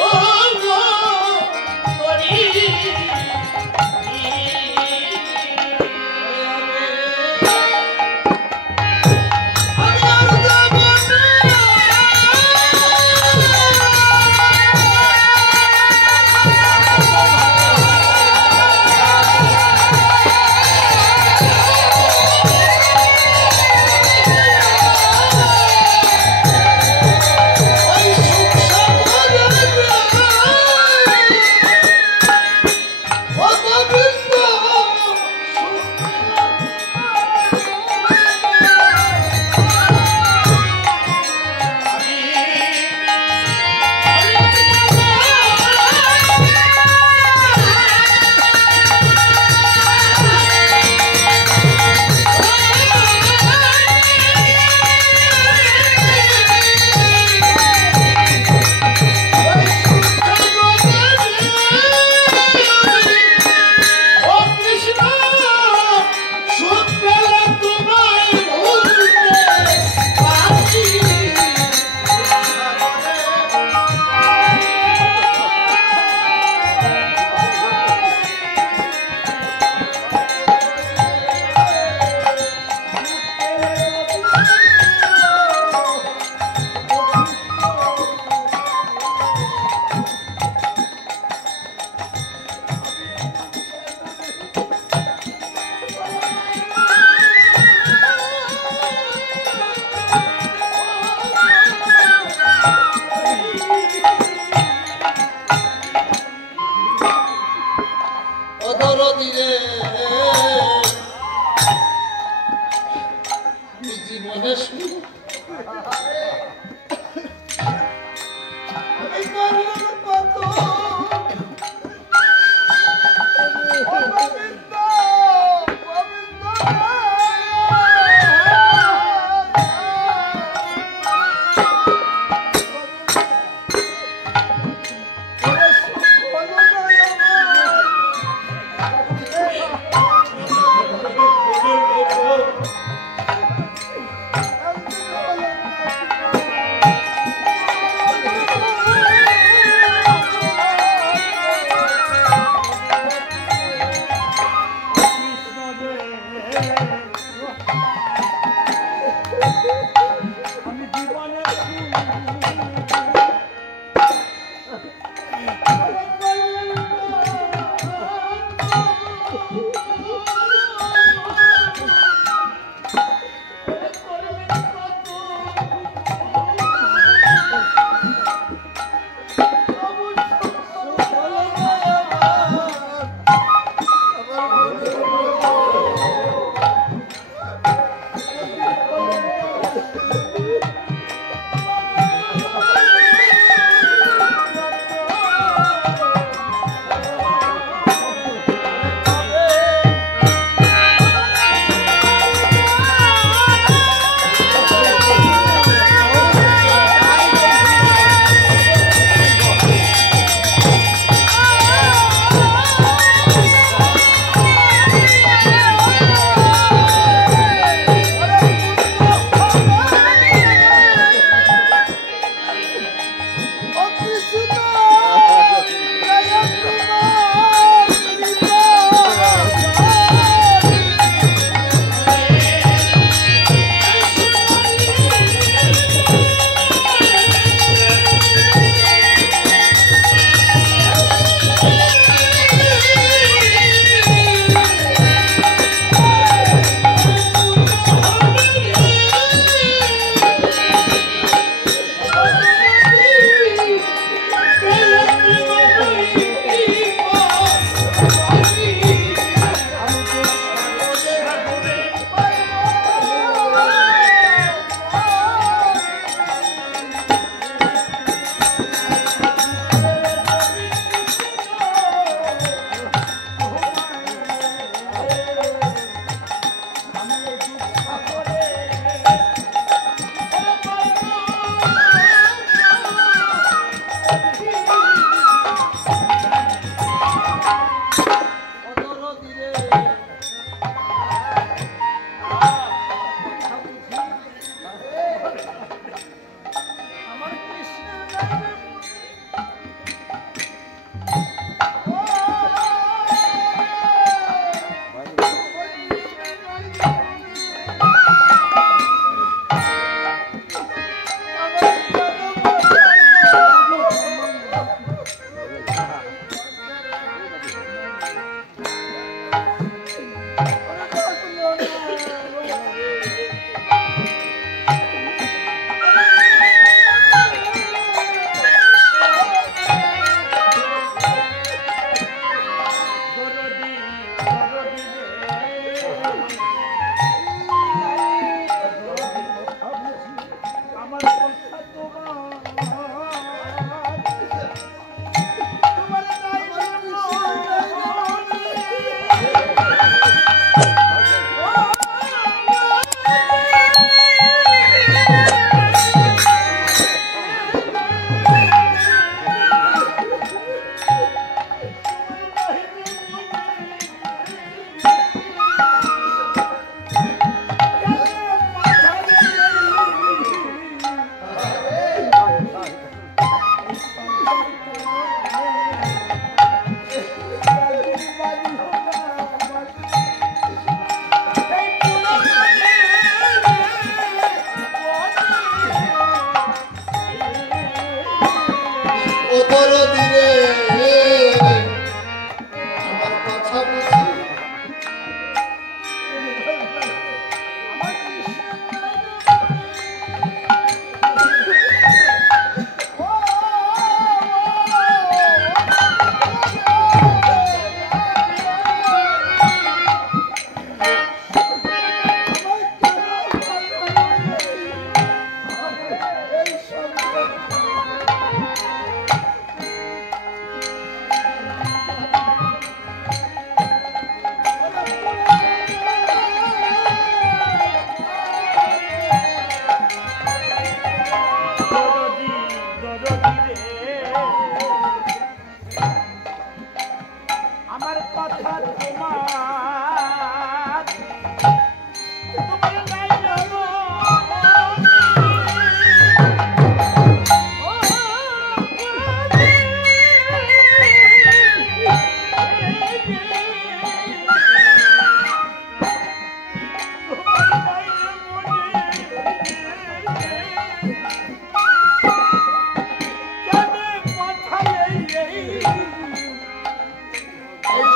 ও গো করি আমি আর যাব না দিলে জীবনে শুরু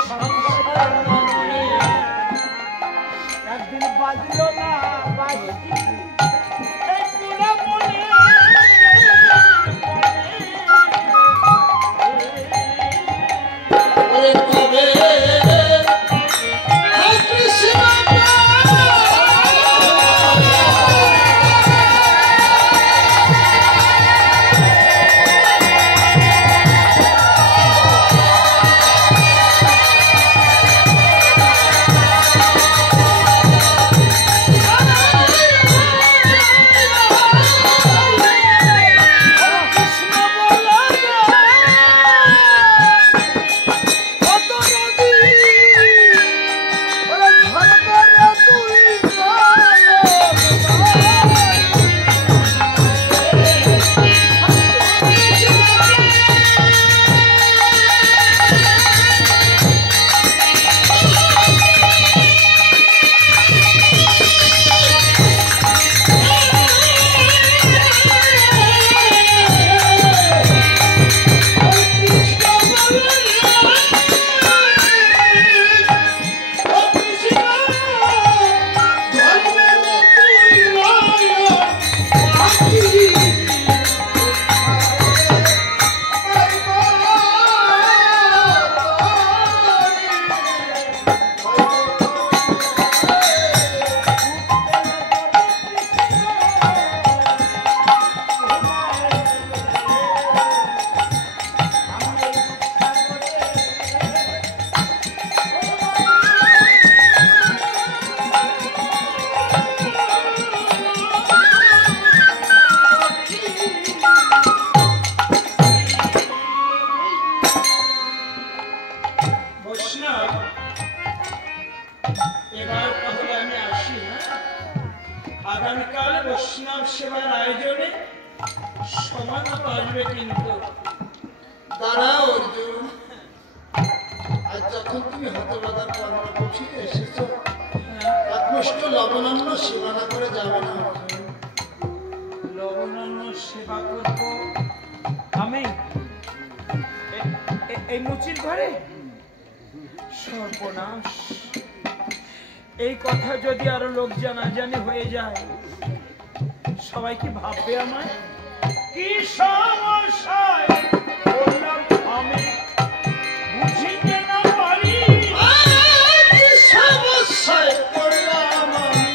সংসার এবার তাহলে আমি আসি। হ্যাঁ, আগামীকাল বৈষ্ণব সেবার আয়োজনে সমান আসবে কিন্তু। দাঁড়াও অর্জুন, আর যখন তুমি হতবাদার কর্মপক্ষী এসেছো, একমুষ্ট লবণান্ন সীমানা করে যাবে না অর্জুন। লবণান্ন সেবা করব আমি এই মুচির ঘরে? সর্বনাশ! এই কথা যদি আরো লোক জানাজানি হয়ে যায়, সবাই কি ভাববে আমায়? কি সমস্যায় বললাম আমি বুঝিতে না পারি। কি সমস্যায় পড়লাম আমি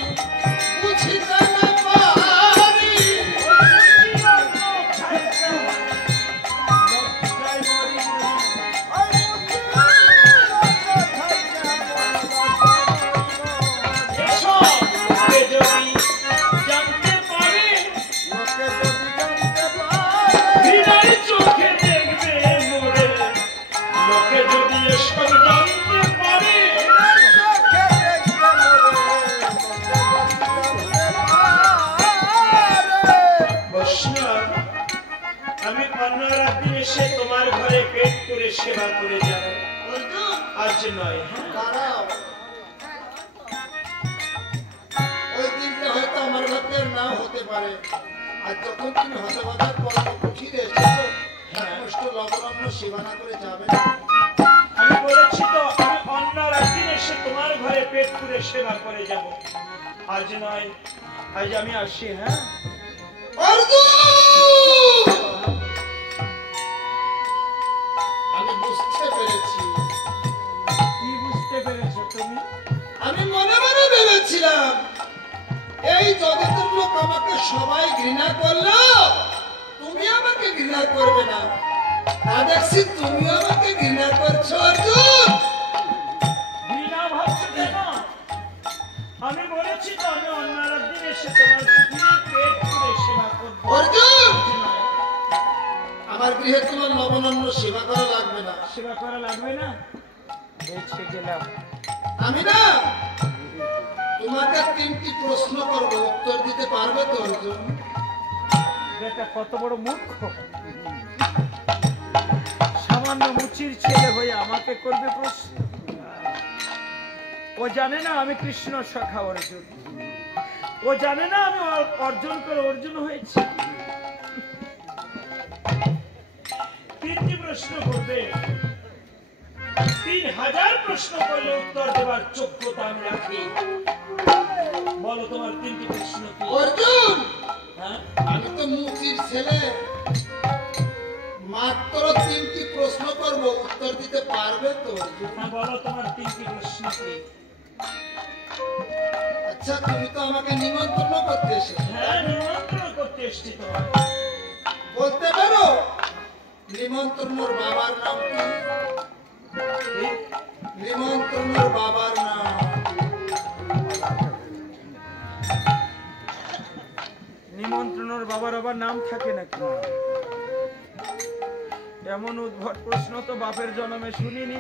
বুঝিতে না পারি। আমি অন্য রাত্রি এসে তোমার ঘরে পেট করে সেবা করে যাব, অর্জুন আজ নয়। হ্যাঁ, দাঁড়াও, ওই দিনটা হয়তো আমার ভাগ্যের নাও হতে পারে। আর যখন তুমি হতবাদার কর্মপক্ষী এসেছো, একমুষ্ট লবণান্ন সীমানা করে যাবে না। আমি বলেছি তো আমি অন্য রাত্রি এসে তোমার ঘরে পেট করে সেবা করে যাব, আজ নয়। আজ আমি আসি। হ্যাঁ, অর্জুন, আমি বুঝতে পেরেছি। কি বুঝতে পেরেছো তুমি? আমি মনে মনে ভেবেছিলাম এই জগতের লোক আমাকে সবাই ঘৃণা করলো, তুমি আমাকে ঘৃণা করবে না। তা দেখছি তুমি আমাকে ঘৃণা করছো অর্জুন। ঘৃণা ভাবছো কেন? আমি বলেছি তো আমি অন্য রাত্রি এসে তোমার পুকুরে পেট করে সেবা করবো। অর্জুন, আজ নয়। আমার গৃহে তোমার লবণান্ন সেবা করা লাগবে না। সেবা করা লাগবে না? বেঁচে গেলাম। আমি না তোমাকে 3টি প্রশ্ন করবো, উত্তর দিতে পারবে তো অর্জুন? বেটা কত বড় মূর্খ! সামান্য মুচির ছেলে হয়ে আমাকে করবে প্রশ্ন? ও জানে না আমি কৃষ্ণ সখা অর্জুন। ও জানে না আমি অর্জন করে অর্জুন হয়েছি। 3টি প্রশ্ন করবে। 3000 প্রশ্ন করলে উত্তর দেবার যোগ্যতা আমি রাখি। বলো তোমার 3টি প্রশ্ন কি? অর্জুন, হ্যাঁ, আমি তো মুচির ছেলে, মাত্র 3টি প্রশ্ন করব, উত্তর দিতে পারবে তো অর্জুন? হ্যাঁ, বলো তোমার 3টি প্রশ্ন কি? আচ্ছা, তুমি তো আমাকে নিমন্ত্রণ করতে এসেছো, হ্যাঁ, নিমন্ত্রণ করতে এসছি তোমার। বলতে পারো নিমন্ত্রণের বাবার নাম কি? নিমন্ত্রণের বাবার নাম? নিমন্ত্রণের বাবার আবার নাম থাকে নাকি? এমন উদ্ভট প্রশ্ন তো বাপের জন্মে শুনিনি।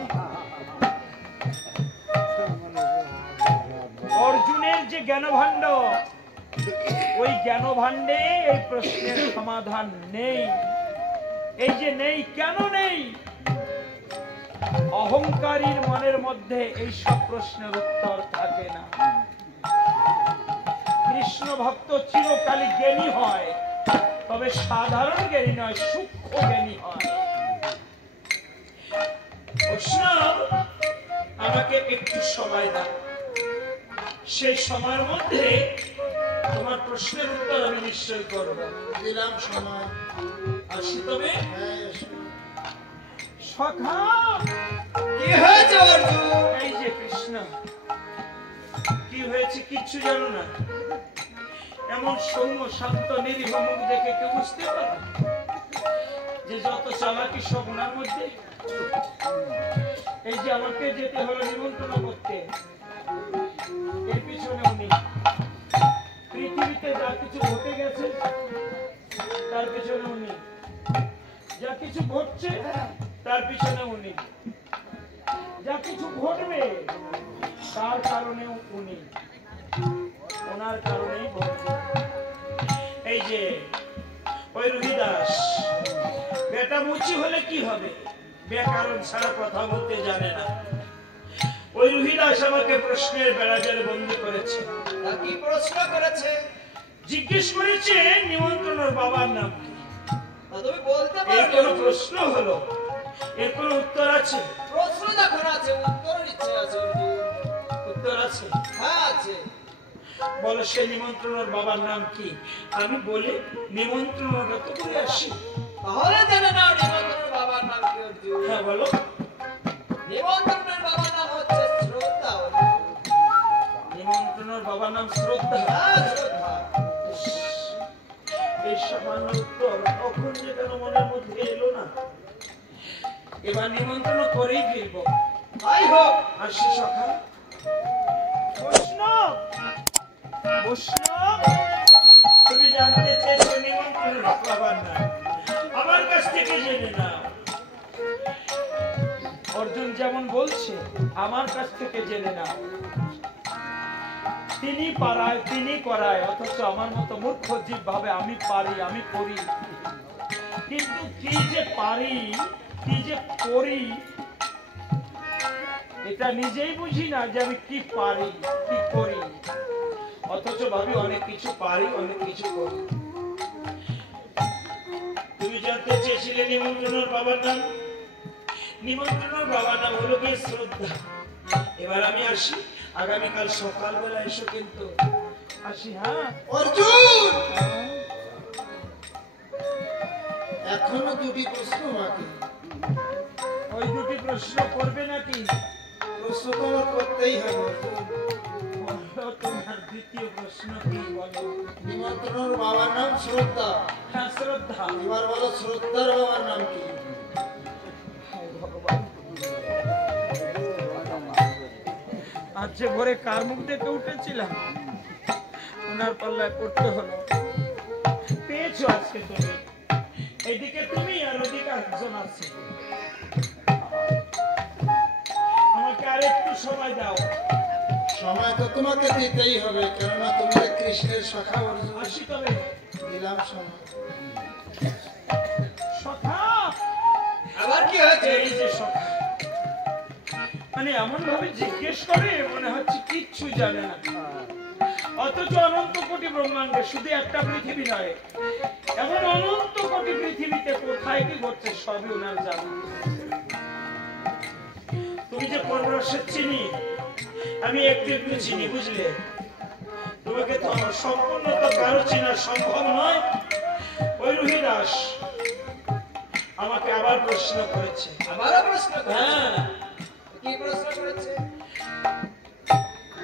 অর্জুনের যে জ্ঞানভাণ্ড, ওই জ্ঞানভাণ্ডে এই প্রশ্নের সমাধান নেই। এই যে নেই, কেন নেই? অহংকারীর মনের মধ্যে এই সব প্রশ্নের উত্তর থাকে না। কৃষ্ণ ভক্ত চিরকালই জ্ঞানী হয়, তবে সাধারণ জ্ঞানী নয়, সূক্ষ্ম জ্ঞানী হয়। বৈষ্ণব, আমাকে একটু সময় দাও। সেই সময়ের মধ্যে তোমার প্রশ্নের উত্তর আমি নিশ্চয় করব। দিলাম সময়। আসি তবে। হ্যাঁ, এসো। সখা, কি হয়েছে অর্জুন? এই যে কৃষ্ণ, কি হয়েছে কিচ্ছু জানো না? এমন সৌম্য শান্ত নিরীহ মুখ দেখে কেউ বুঝতে পারে যে যত চালাকি সব ওনার মধ্যে? এই যে আমাকে যেতে হলো নিমন্ত্রণ করতে, এর পিছনে উনি। পৃথিবীতে যা কিছু ঘটে গেছে তার পিছনে উনি, যা কিছু ঘটছে তার পিছনে উনি, যা কিছু ঘটবে তার কারণেও উনি, ওনার কারণেই ভক্তি। এই যে ওই রুহিদাস বেটা মুচি হলে কি হবে, ব্যাকরণ ছাড়া কথা বলতে জানে না। ওই রুহিদাস আমাকে প্রশ্নের বেড়াজালে বন্দি করেছে। তা কি প্রশ্ন করেছে? জিজ্ঞেস করেছে নিমন্ত্রণের বাবার নাম কি। তা তুমি বলতে এই পারো? কোন প্রশ্ন হলো, এর কোন উত্তর আছে? প্রশ্ন যখন আছে উত্তরের ইচ্ছে আছে হুজুর। উত্তর আছে? হ্যাঁ আছে। বলো সে নিমন্ত্রণের বাবার নাম কি, আমি বলি নিমন্ত্রণটা তো করে আসি। তাহলে জেনে নাও নিমন্ত্রণের বাবার নাম কি হুজুর। হ্যাঁ বলো। নিমন্ত্রণের বাবার নাম হচ্ছে শ্রদ্ধা। নিমন্ত্রণের বাবার নাম শ্রদ্ধা। হ্যাঁ, শ্রদ্ধা। এই সামান্য উত্তর তখন যে কেন মনের মধ্যে এলো না। এবার নিমন্ত্রণ করেই ফিরবো। তাই হোক। আসি সখা। বৈষ্ণব, বৈষ্ণব, তুমি জানতে চেয়েছো নিমন্ত্রণের বাবার নাম, আমার কাছ থেকে জেনে নাও। অর্জুন যেমন বলছে আমার কাছ থেকে জেনে নাও। তিনি পারায়, তিনি করায়, অথচ আমার মতো মূর্খ জীব ভাবে আমি পারি, আমি করি। কিন্তু কি যে পারি, কি যে করি, এটা নিজেই বুঝি না যে আমি কি পারি, কি করি। অথচ ভাবি অনেক কিছু পারি, অনেক কিছু করি। তুমি জানতে চেয়েছিলে নিমন্ত্রণের বাবার নাম। নিমন্ত্রণের বাবার নাম হলো গিয়ে শ্রদ্ধা। এবার আমি আসি, আগামীকাল সকালবেলা এসো কিন্তু। আসি। হ্যাঁ অর্জুন, এখনো দুটি প্রশ্ন বাকি। ওই দুটি প্রশ্ন করবে নাকি? প্রশ্ন তো আমার করতেই হবে অর্জুন। বলো তোমার দ্বিতীয় প্রশ্ন কি, বলো। নিমন্ত্রণের বাবার নাম শ্রদ্ধা। হ্যাঁ শ্রদ্ধা। এবার বলো শ্রদ্ধার বাবার নাম কি? আজ যে ভোরে কার মুখ দেখে উঠেছিলাম, ওনার পাল্লায় পড়তে হলো। পেয়েছো আজকে তুমি, এদিকে তুমি আর ওদিকে একজন আছে। আমাকে আর একটু সময় দাও। সময় তো তোমাকে দিতেই হবে, কেননা তুমি যে কৃষ্ণের সখা অর্জুন। আসি তবে। দিলাম সময়। সখা, আবার কি হয়েছে? এই যে সখা, মানে এমন ভাবে জিজ্ঞেস করে মনে হচ্ছে কিচ্ছু জানে না। অথচ অনন্ত কোটি ব্রহ্মাণ্ডে শুধু একটা পৃথিবী নয়, এমন অনন্ত কোটি পৃথিবীতে কোথায় কি ঘটছে সবই ওনার জানা। তুমি যে কোন রসের চিনি, আমি একটু একটু চিনি, বুঝলে। তোমাকে তো সম্পূর্ণ তো কারো চেনা সম্ভব নয়। ওই রুহিদাস আমাকে আবার প্রশ্ন করেছে। আবারও প্রশ্ন করেছে? হ্যাঁ, কি প্রশ্ন করেছে?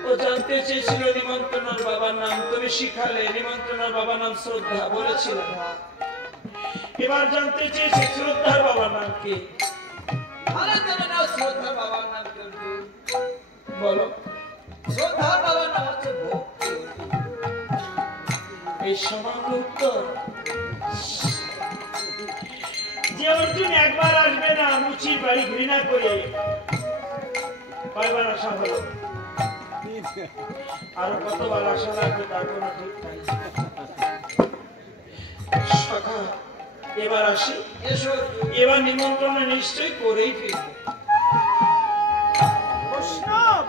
ও জানতে চেয়েছিল নিমন্ত্রণের বাবার নাম, তুমি শিখালে নিমন্ত্রণের বাবার নাম শ্রদ্ধা বলেছিলাম। এবার জানতে চেয়েছে শ্রদ্ধার বাবার নাম কি। তাহলে জেনে নাও শ্রদ্ধার বাবার নাম কি হুজুর। বলো। শ্রদ্ধার বাবার নাম হচ্ছে ভক্তি। এই সামান্য উত্তর যে অর্জুন একবার আসবে না, মুচির বাড়ি ঘৃণা করে কয়বার আসা হলো, আরো কতবার আসা লাগবে তার কোনো ঠিক নাই। সখা, এবার আসি। এসো। এবার নিমন্ত্রণ নিশ্চয়ই করেই ফিরবো। বৈষ্ণব,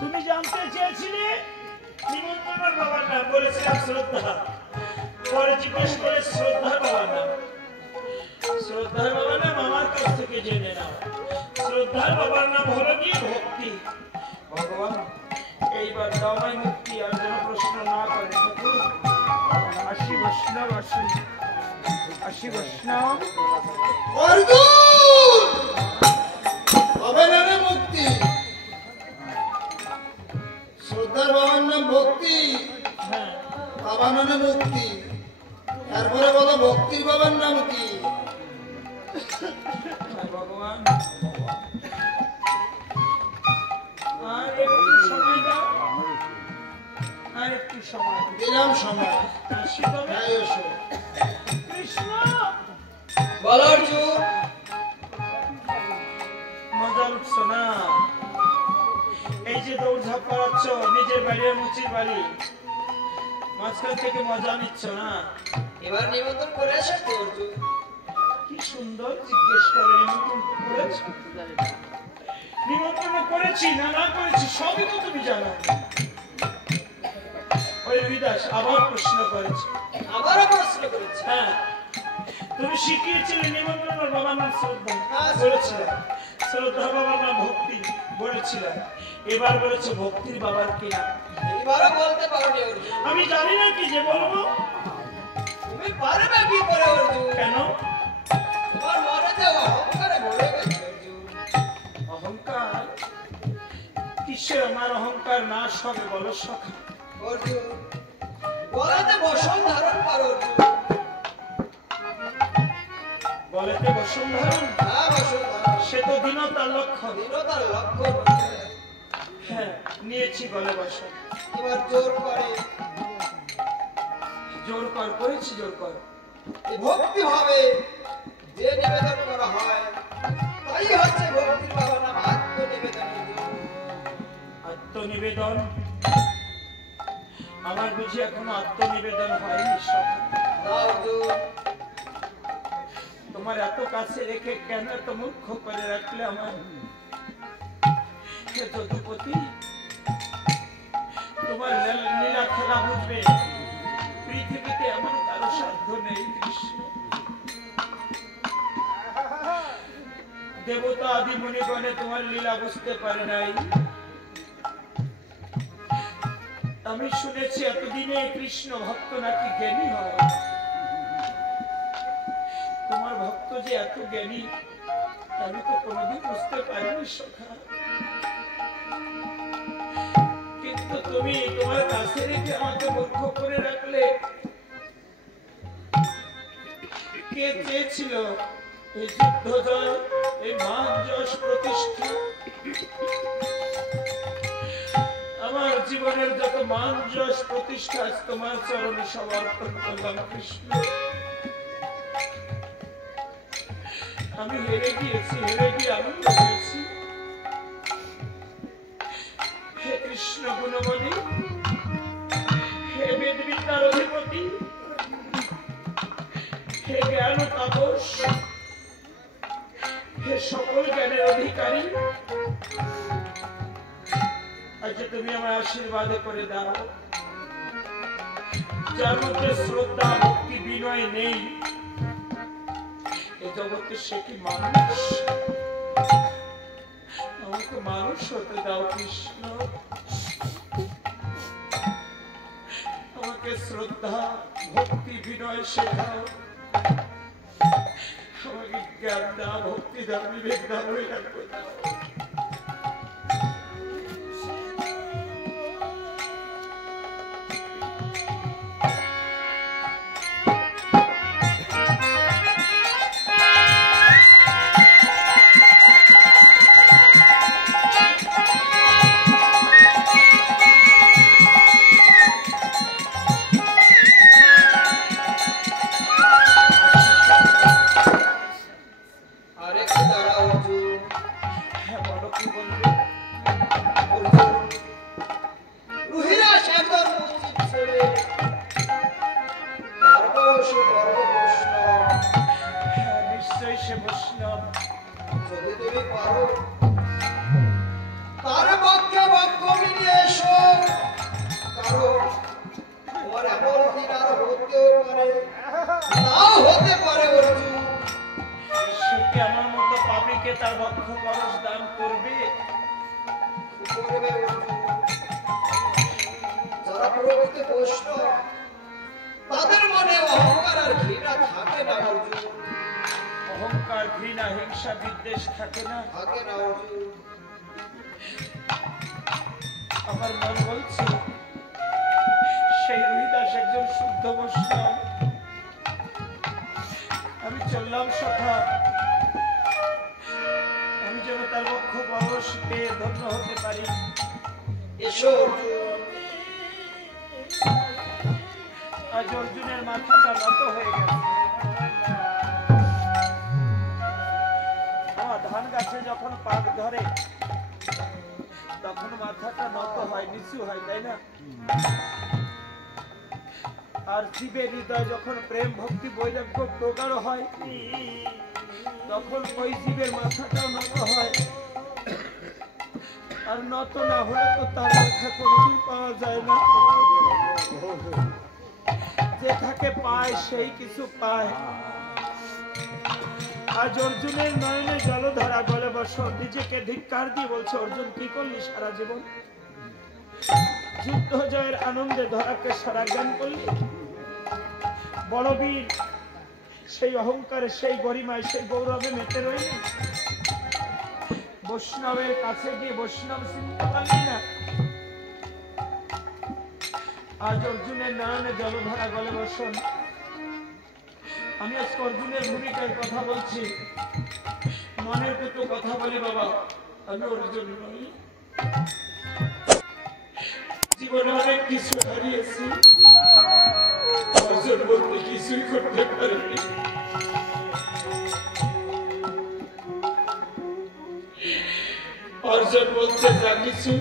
তুমি জানতে চেয়েছিলে নিমন্ত্রণের বাবার নাম, বলেছিলাম শ্রদ্ধা। পরে জিজ্ঞেস করে শ্রদ্ধার বাবার নাম। শ্রদ্ধার বাবার নাম আমার কাছ থেকে জেনে নাও। শ্রদ্ধার বাবার নাম হলো কি ভক্তি। ভগবান এইবার দাওয়াই মুক্তি, আর যেন প্রশ্ন না করে। আসি বৈষ্ণব, আসি আসি বৈষ্ণব। অর্জুন, হবে না রে মুক্তি। শ্রদ্ধার বাবার নাম ভক্তি, হ্যাঁ, বাবার নামে মুক্তি। তারপরে বলো ভক্তির বাবার নাম কি? ভগবান আর একটু সময় দাও, আর একটু সময়। দিলাম সময়। আসি তবে। হ্যাঁ, এসো। কৃষ্ণ, বলো অর্জুন। মজা উঠছো না? নিজে দৌড়ঝাঁপ করাচ্ছ, নিজের বাড়ি আর মুচির বাড়ি, মাঝখান থেকে মজা নিচ্ছ না? এবার নিমন্ত্রণ করে আসেন তো অর্জুন। কি সুন্দর জিজ্ঞেস করে নিমন্ত্রণ করেছ? নিমন্ত্রণ করেছি না না করেছি সবই তো তুমি জানো। ওই বিদাস আবার প্রশ্ন করেছে। আবারও প্রশ্ন করেছে? হ্যাঁ, তুমি শিখিয়েছিলে নিমন্ত্রণ আর বাবার নাম শ্রদ্ধা হ্যাঁ, বলেছিলে, শ্রদ্ধা বাবার নাম ভক্তি বলেছিলে, এবার বলেছে ভক্তির বাবার কি নাম? এবারও বলতে পারোনি অর্জুন। আমি জানি না কি যে বলবো। তুমি পারবে কি করে অর্জুন? কেন? তোমার মনে যে অহংকারে ভরে গেছে অর্জুন। অহংকার? কিসের আমার অহংকার নাশ হবে বলো সখা? অর্জুন গলাতে বসন ধারণ করো অর্জুন। বলেতে বসুন্ধরা? হ্যাঁ বসন ধারণ। সে তো দীনতার লক্ষণ। দীনতার লক্ষণ। হ্যাঁ, নিয়েছি বলে বসন। এবার জোর করে জোর কর, করেছি জোর কর। এই ভক্তি ভাবে যে নিবেদন করা হয় তাই হচ্ছে ভক্তির বাবা নাম আত্মনিবেদন অর্জুন। আত্মনিবেদন? আমার বুঝি এখনো আত্মনিবেদন হয়নি সখা। না অর্জুন, তোমার এত কাছে রেখে কেন এত মূর্খ করে রাখলে আমার? হে যদুপতি, তোমার লীলা খেলা বুঝবে পৃথিবীতে এমন কারো সাধ্য নেই কৃষ্ণ। দেবতা আদি মুনিগণে তোমার লীলা বুঝতে পারে নাই। আমি শুনেছি এতদিনে কৃষ্ণ ভক্ত নাকি জ্ঞানী হয়। তোমার ভক্ত যে এত জ্ঞানী আমি তো কোনোদিন বুঝতে পারিনি সখা। কিন্তু তুমি তোমার কাছে রেখে আমাকে মূর্খ করে রাখলে। কে চেয়েছিল এই যুদ্ধ জয়, এই মান যশ প্রতিষ্ঠা? আমার জীবনের যত মান যশ প্রতিষ্ঠা তোমার চরণে সমর্পণ করলাম কৃষ্ণ। আমি হেরে গিয়েছি, হেরে গিয়ে আনন্দ পেয়েছি। হে কৃষ্ণ গুণমণি, হে বেদবিদ্যার অধিপতি, হে জ্ঞান তাপস, হে সকল জ্ঞানের অধিকারী, আজ তুমি আমায় আশীর্বাদ করে দাও। যার মধ্যে শ্রদ্ধা ভক্তি বিনয় নেই এ জগতে সে কি মানুষ? আমাকে মানুষ হতে দাও কৃষ্ণ। আমাকে শ্রদ্ধা ভক্তি বিনয় শেখাও। আমাকে জ্ঞান দাও, ভক্তি দাও, বিবেক দাও, বৈরাগ্য দাও। তার বক্ষ পরশ দান করবে। যারা প্রকৃত বৈষ্ণব তাদের মনে অহংকার আর ঘৃণা থাকে না অর্জুন। অহংকার ঘৃণা হিংসা বিদ্বেষ থাকে না, থাকে না অর্জুন। আমার মন বলছে সেই রুহিদাস একজন শুদ্ধ বৈষ্ণব। আমি চললাম সখা, আমি যেন তার বক্ষ পরশ পেয়ে ধন্য হতে পারি। এসো অর্জুন। আজ অর্জুনের মাথাটা নত হয়ে গেছে। আমার ধান গাছে যখন পাক ধরে তখন মাথাটা নত হয়, নিচু হয়, তাই না? আর জীবের হৃদয় যখন প্রেম ভক্তি বৈরাগ্য প্রগাঢ় হয়, তখন ওই জীবের মাথাটাও নত হয়। আর নত না হলে তো তার দেখা কোনোদিন পাওয়া যায় না। যে থাকে পায় সেই কিছু পায়। আজ অর্জুনের নয়নে জলধারা গলে বসো, নিজেকে ধিক্কার দিয়ে বলছে, অর্জুন কি করলি সারা জীবন? যুদ্ধ জয়ের আনন্দে ধরাকে সারা জ্ঞান করলি? বড় বীর সেই অহংকারে, সেই গরিমায়, সেই গৌরবে মেতে রইলি? বৈষ্ণবের কাছে গিয়ে বৈষ্ণব চিনতে পারলি না? আজ অর্জুনের নয়নে জলধারা গলে বসন। আমি আজকে অর্জুনের ভূমিকায় কথা বলছি, মনের দুটো কথা বলি বাবা। আমি অর্জুন নই, জীবনে অনেক কিছু হারিয়েছি, অর্জন বলতে কিছুই করতে পারিনি। অর্জন বলতে যা কিছু,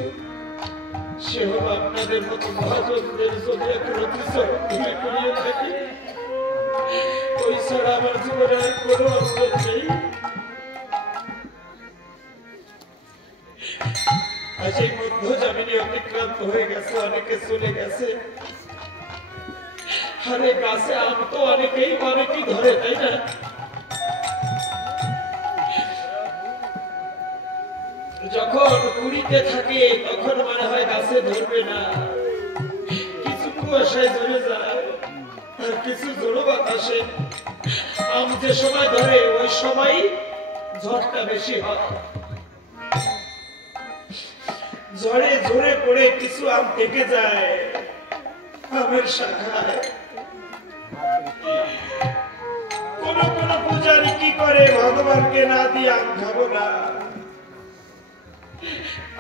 সে হলো আপনাদের মতো মহাজনদের যদি এক রতিচরণ ধরে করিয়ে থাকি, ওই ছাড়া আমার জীবনে আর কোনো অর্জন নেই। আজ এই মধ্য জামিনী অতিক্রান্ত হয়ে গেছে, অনেকে চলে গেছে। আরে গাছে আম তো অনেকেই ধরে, তাই না? যখন কুড়িতে থাকে তখন মনে হয় গাছে ধরবে না, কিছু কুয়াশায় ধরে যায়, আর কিছু জোড়ো বাতাসে। আম যে সময় ধরে ওই সময় ঝড়টা বেশি হয়। ঝড়ে ঝরে পড়ে কিছু আম থেকে যায় আমের শাখায়। কোন কোন পূজারি কি করে, ভগবানকে না দিয়ে আম খাবো না।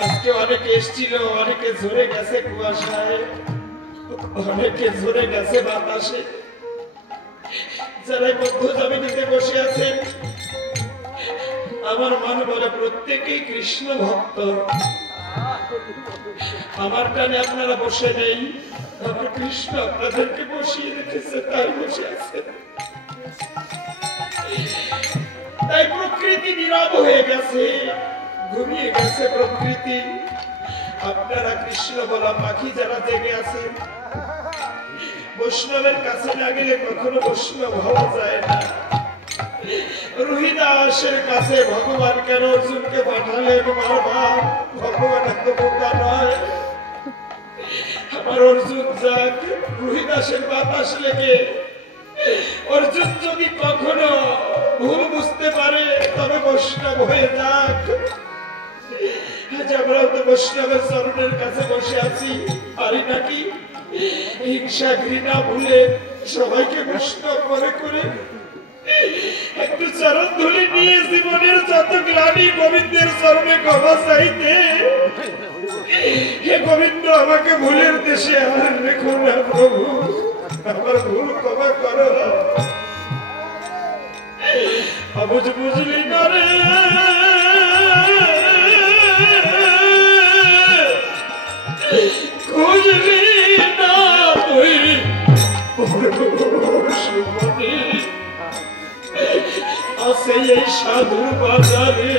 আজকে অনেকে এসছিল, অনেকে ঝরে গেছে কুয়াশায়, অনেকে ঝরে গেছে বাতাসে। যারা মধ্য জামিনীতে বসে আছেন, আমার মনে বলে প্রত্যেকেই কৃষ্ণ ভক্ত। আমার টানে আপনারা বসে নেই, আমার কৃষ্ণ আপনাদেরকে বসিয়ে রেখেছে, তাই বসে আছে। তাই প্রকৃতি নীরব হয়ে গেছে, ঘুমিয়ে গেছে প্রকৃতি। আপনারা কৃষ্ণ বলা পাখি যারা জেগে আছেন, বৈষ্ণবের কাছে না গেলে কখনো বৈষ্ণব হওয়া যায় না। রোহিদাসের কাছে ভগবান কেন অর্জুনকে পাঠালেন? বারবার ভগবান এত বোকা নয়। আমার অর্জুন যাক, রোহিদাসের বাতাস লেগে অর্জুন যদি কখনো ভুল বুঝতে পারে তবে বৈষ্ণব হয়ে যাক। আজ আমরাও তো বৈষ্ণবের চরণের কাছে বসে আছি, পারি নাকি হিংসা ঘৃণা ভুলে সবাইকে বৈষ্ণব মনে করে একটু চরণ ধুলি নিয়ে জীবনের যত গ্লানি গোবিন্দের চরণে ক্ষমা চাইতে। হে গোবিন্দ, আমাকে ভুলের দেশে আর রেখো না প্রভু, আমার ভুল ক্ষমা করো। অবুঝ বুঝলি না রে, খুঁজলি না তুই আছে এই সাধুর বাজারে।